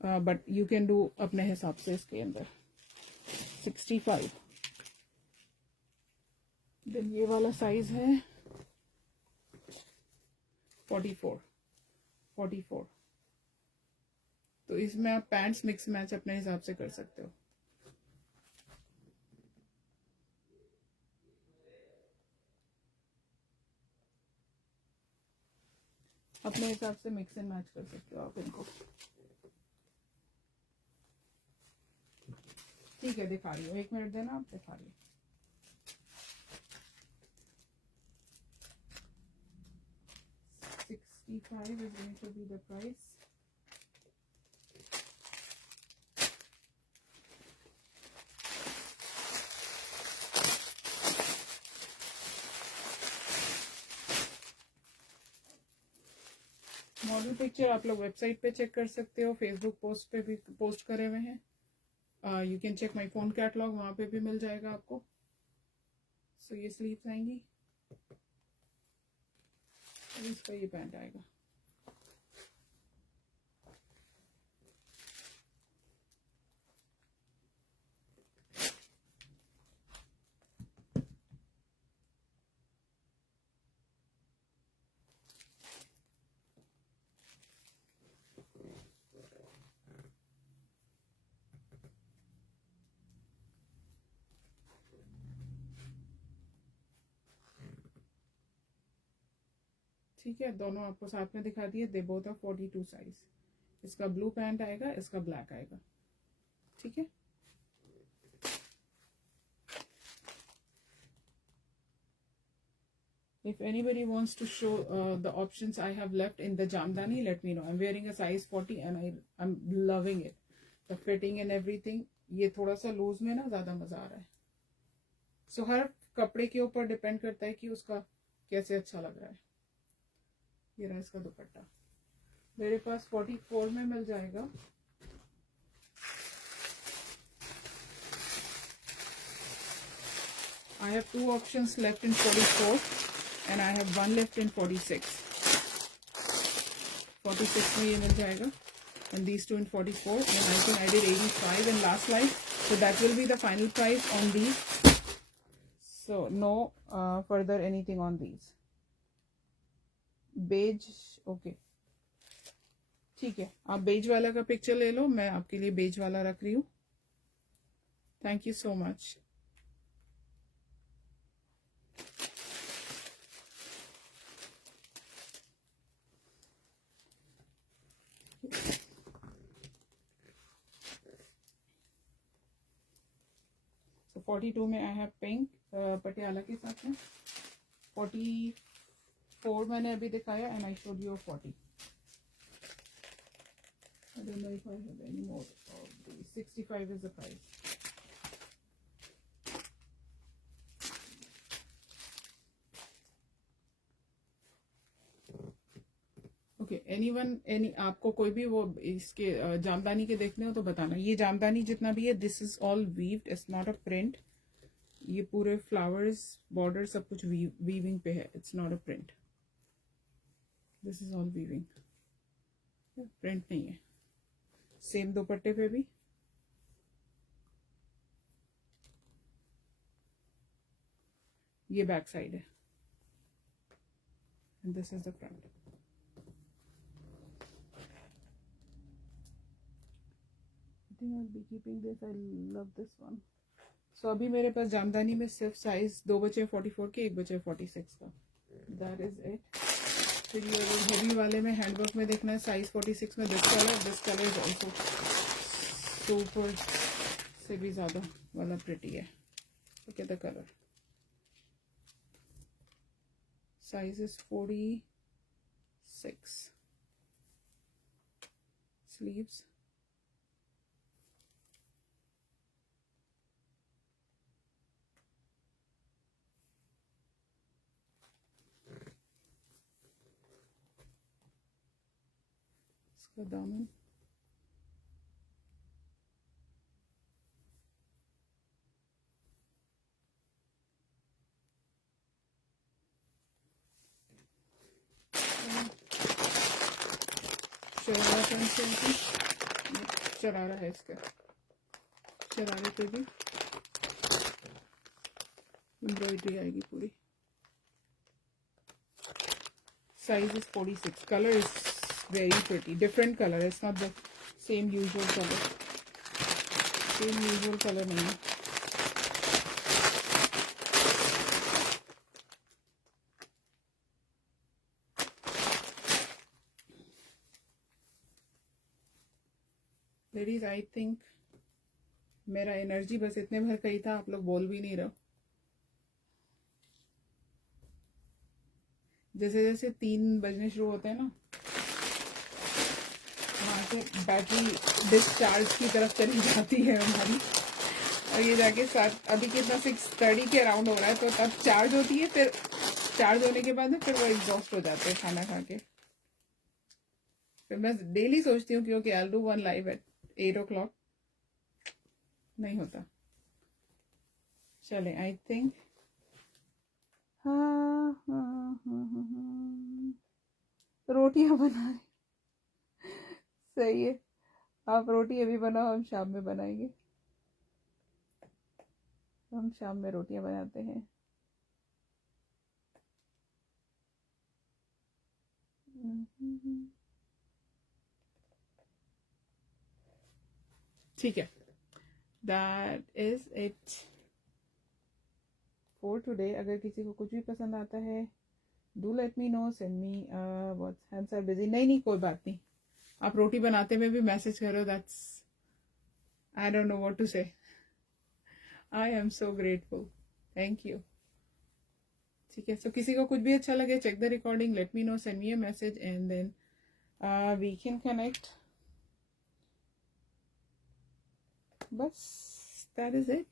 बट यू कैन डू अपने हिसाब से इसके अंदर। 65। देन ये वाला साइज है 44, 44। तो इसमें आप पैंट्स मिक्स मैच अपने हिसाब से कर सकते हो। अपने हिसाब से मिक्स एंड मैच कर सकते हो आप इनको। ठीक है, दिखा रही हूँ, 1 मिनट देना, आप दिखा रही हूँ। $65 is going to be the price. Model picture आप लोग वेबसाइट पे चेक कर सकते हो, फेसबुक पोस्ट पे भी पोस्ट करे हुए हैं। You can check my phone catalogue, वहाँ पे भी मिल जाएगा आपको। सो ये स्लीव्स आएंगी, इसका ये पैंट आएगा। ठीक है, दोनों आपको साथ में दिखा दिए। They both of 42 size. इसका ब्लू पैंट आएगा, इसका ब्लैक आएगा। ठीक है, If anybody wants to show the options I have left in the jamdani, let me know. I'm wearing a size 40 and I'm loving it. The fitting and everything. ये थोड़ा सा loose में ना ज़्यादा मज़ा आ रहा है. So हर कपड़े के ऊपर डिपेंड करता है कि उसका कैसे अच्छा लग रहा है. ये रहा इसका दुपट्टा. मेरे पास 44 में मिल जाएगा. I have 2 options left in 44 and I have 1 left in 46. 46 में ये मिल जाएगा and these 2 in 44 and I think I did 85 in last live. So that will be the final price on these. So no further anything on these. Beige, okay. ठीक है, आप beige वाला का picture ले लो, मैं आपके लिए बेज वाला रख रही हूँ. Thank you so much. So 42 में I have pink पटियाला के साथ में. 44 मैंने अभी दिखाया and I showed you a 40. I don't know if I have any more of these. 65 is the price. Okay, anyone, आपको कोई भी वो इसके जामदानी के देखने हो तो बताना. ये जामदानी जितना भी है, this is all weaved, it's not a print. ये पूरे flowers, border सब कुछ weaving पे है. It's not a print. This is all weaving. Print नहीं है. सेम दुपट्टे पे भी ये बैक साइड है and this is the front. I think I'll be keeping this. I love this one. So अभी मेरे पास जामदानी में सिर्फ साइज 2 बचे 44 के, 1 बचे 46 का. That is it. फिर ये हेवी वाले में हैंडवर्क में देखना है साइज 46 में. This colour is also super से भी ज़्यादा वाला प्रिटी है. Look at the color. Size is 46. Sleeves. इसका दामन. शरारा पेंसिल की शरारा है इसका. शरारे पे भी एम्ब्रॉयडरी आएगी पूरी. Size is 46. Color is very pretty. Different color. It's not the same usual color. Same usual color नहीं है. Ladies, I think मेरा एनर्जी बस इतने भर का ही था. आप लोग बोल भी नहीं रहे. जैसे जैसे 3 बजने शुरू होते हैं ना, वहाँ से बैटरी डिस्चार्ज की तरफ चली जाती है हमारी. और ये जाके अभी कितना 6:30 के अराउंड हो रहा है, तो तब चार्ज होती है. फिर चार्ज होने के बाद फिर वो एग्जॉस्ट हो जाते हैं खाना खा के. फिर मैं डेली सोचती हूँ क्योंकि I'll do one live at 8 o'clock. नहीं होता. चले, आई थिंक रोटियां बना रहे. सही है, आप रोटी अभी बनाओ, हम शाम में बनाएंगे. हम शाम में रोटियां बनाते हैं. ठीक है. That is it for today. अगर किसी को कुछ भी पसंद आता है, do let me know. Send me what hands are busy. नहीं कोई बात नहीं. आप रोटी बनाते में भी मैसेज करो. That's I don't know what to say. I am so grateful. Thank you. ठीक है. सो किसी को कुछ भी अच्छा लगे, check the recording, let me know, send me a message and then we can connect. बस दैट इज इट.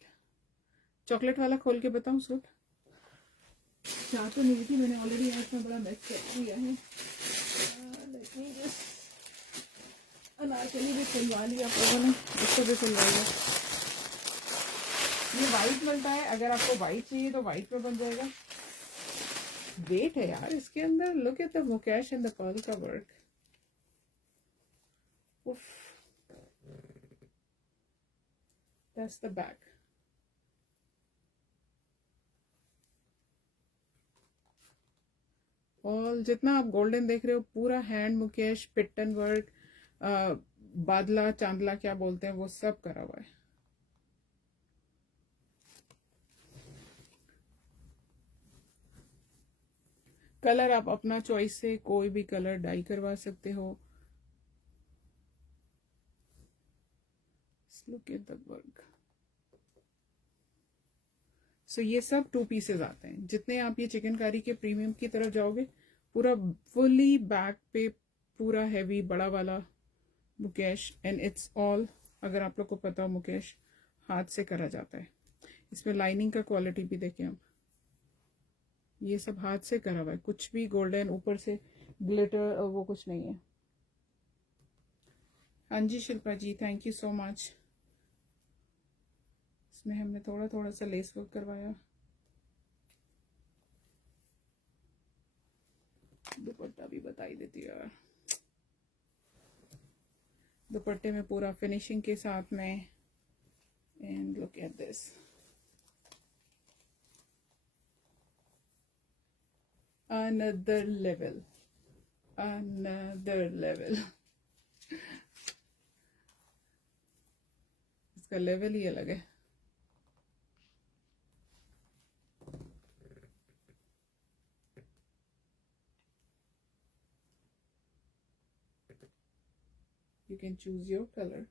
चॉकलेट वाला खोल के बताऊं सूट. चाह तो नहीं थी, मैंने ऑलरेडी यहाँ इतना बड़ा मैच कर दिया है. लेट मी जस्ट अनारकली भी सिलवा लिया आप लोगों ने, इसको भी सिलवाइए. ये वाइट मिलता है, अगर आपको वाइट चाहिए तो वाइट में बन जाएगा. वेट है यार इसके अंदर. Look at the mukaish and the pearl का वर्क. उफ, दैट्स द बैक. और जितना आप गोल्डन देख रहे हो पूरा हैंड मुकेश, पिट्टन वर्क, बादला चांदला क्या बोलते हैं वो सब करा हुआ है. कलर आप अपना चॉइस से कोई भी कलर डाई करवा सकते हो. Look at the work. So ये सब 2 पीसेज आते हैं. जितने आप ये चिकनकारी के प्रीमियम की तरफ जाओगे, पूरा फुली बैक पे पूरा हैवी बड़ा वाला मुकेश. एंड इट्स ऑल, अगर आप लोग को पता हो, मुकेश हाथ से करा जाता है. इसमें लाइनिंग का क्वालिटी भी देखें आप. ये सब हाथ से करा हुआ है, कुछ भी गोल्डन ऊपर से ग्लिटर और वो कुछ नहीं है. हाँ जी Shilpa ji, thank you so much. इसमें हमने थोड़ा थोड़ा सा लेस वर्क करवाया. दुपट्टा भी बता ही देती है. दुपट्टे में पूरा फिनिशिंग के साथ में. And look at this. Another level. Another level. इसका लेवल ही अलग है. You can choose your color.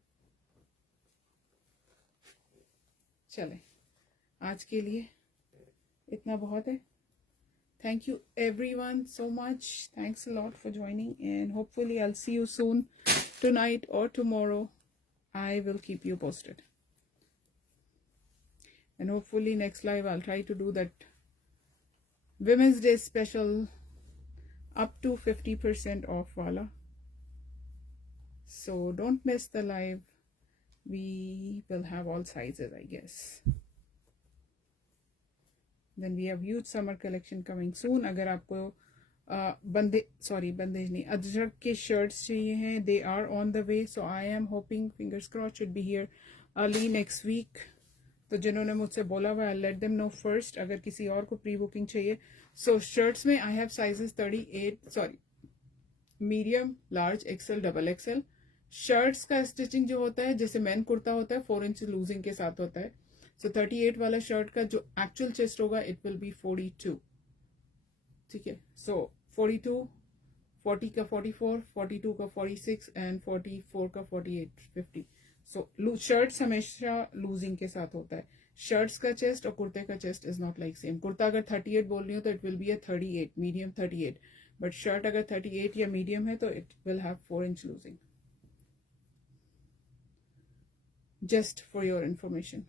चले, आज के लिए इतना बहुत है. Thank you everyone so much. Thanks a lot for joining, and hopefully I'll see you soon, tonight or tomorrow. I will keep you posted. And hopefully next live I'll try to do that Women's Day special up to 50% off wala. So don't miss the live. We will have all sizes, I guess. Then we have huge summer collection coming soon. अगर आपको बंदेज नहीं, अजरक के shirts चाहिए हैं, they are on the way. So I am hoping, fingers crossed, should be here early next week. तो जिन्होंने मुझसे बोला हुआ, I'll let them know first. अगर किसी और को प्री बुकिंग चाहिए. So shirts में I have sizes 38, medium, large, XL, double XL. Shirts का स्टिचिंग जो होता है, जैसे मैन कुर्ता होता है 4 इंच लूजिंग के साथ होता है. सो 38 वाला शर्ट का जो एक्चुअल चेस्ट होगा इट विल बी 42. ठीक है. सो 42, 40 का 44, 42 का 46 एंड 44 का 48, 50. सो शर्ट्स हमेशा लूजिंग के साथ होता है. शर्ट्स का चेस्ट और कुर्ते का chest is not like same. Kurta अगर 38 बोल रही हो तो it will be a 38, medium 38. But shirt अगर 38 या मीडियम है तो it will have 4 inch losing. Just for your information.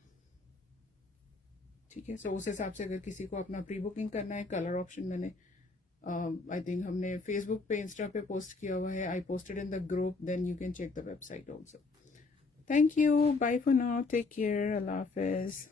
ठीक है. सो उस हिसाब से अगर किसी को अपना प्री बुकिंग करना है, कलर ऑप्शन मैंने आई थिंक हमने फेसबुक पे, इंस्टा पे पोस्ट किया हुआ है. I posted in the group. Then you can check the website also. Thank you. Bye for now. Take care. Allah Hafiz.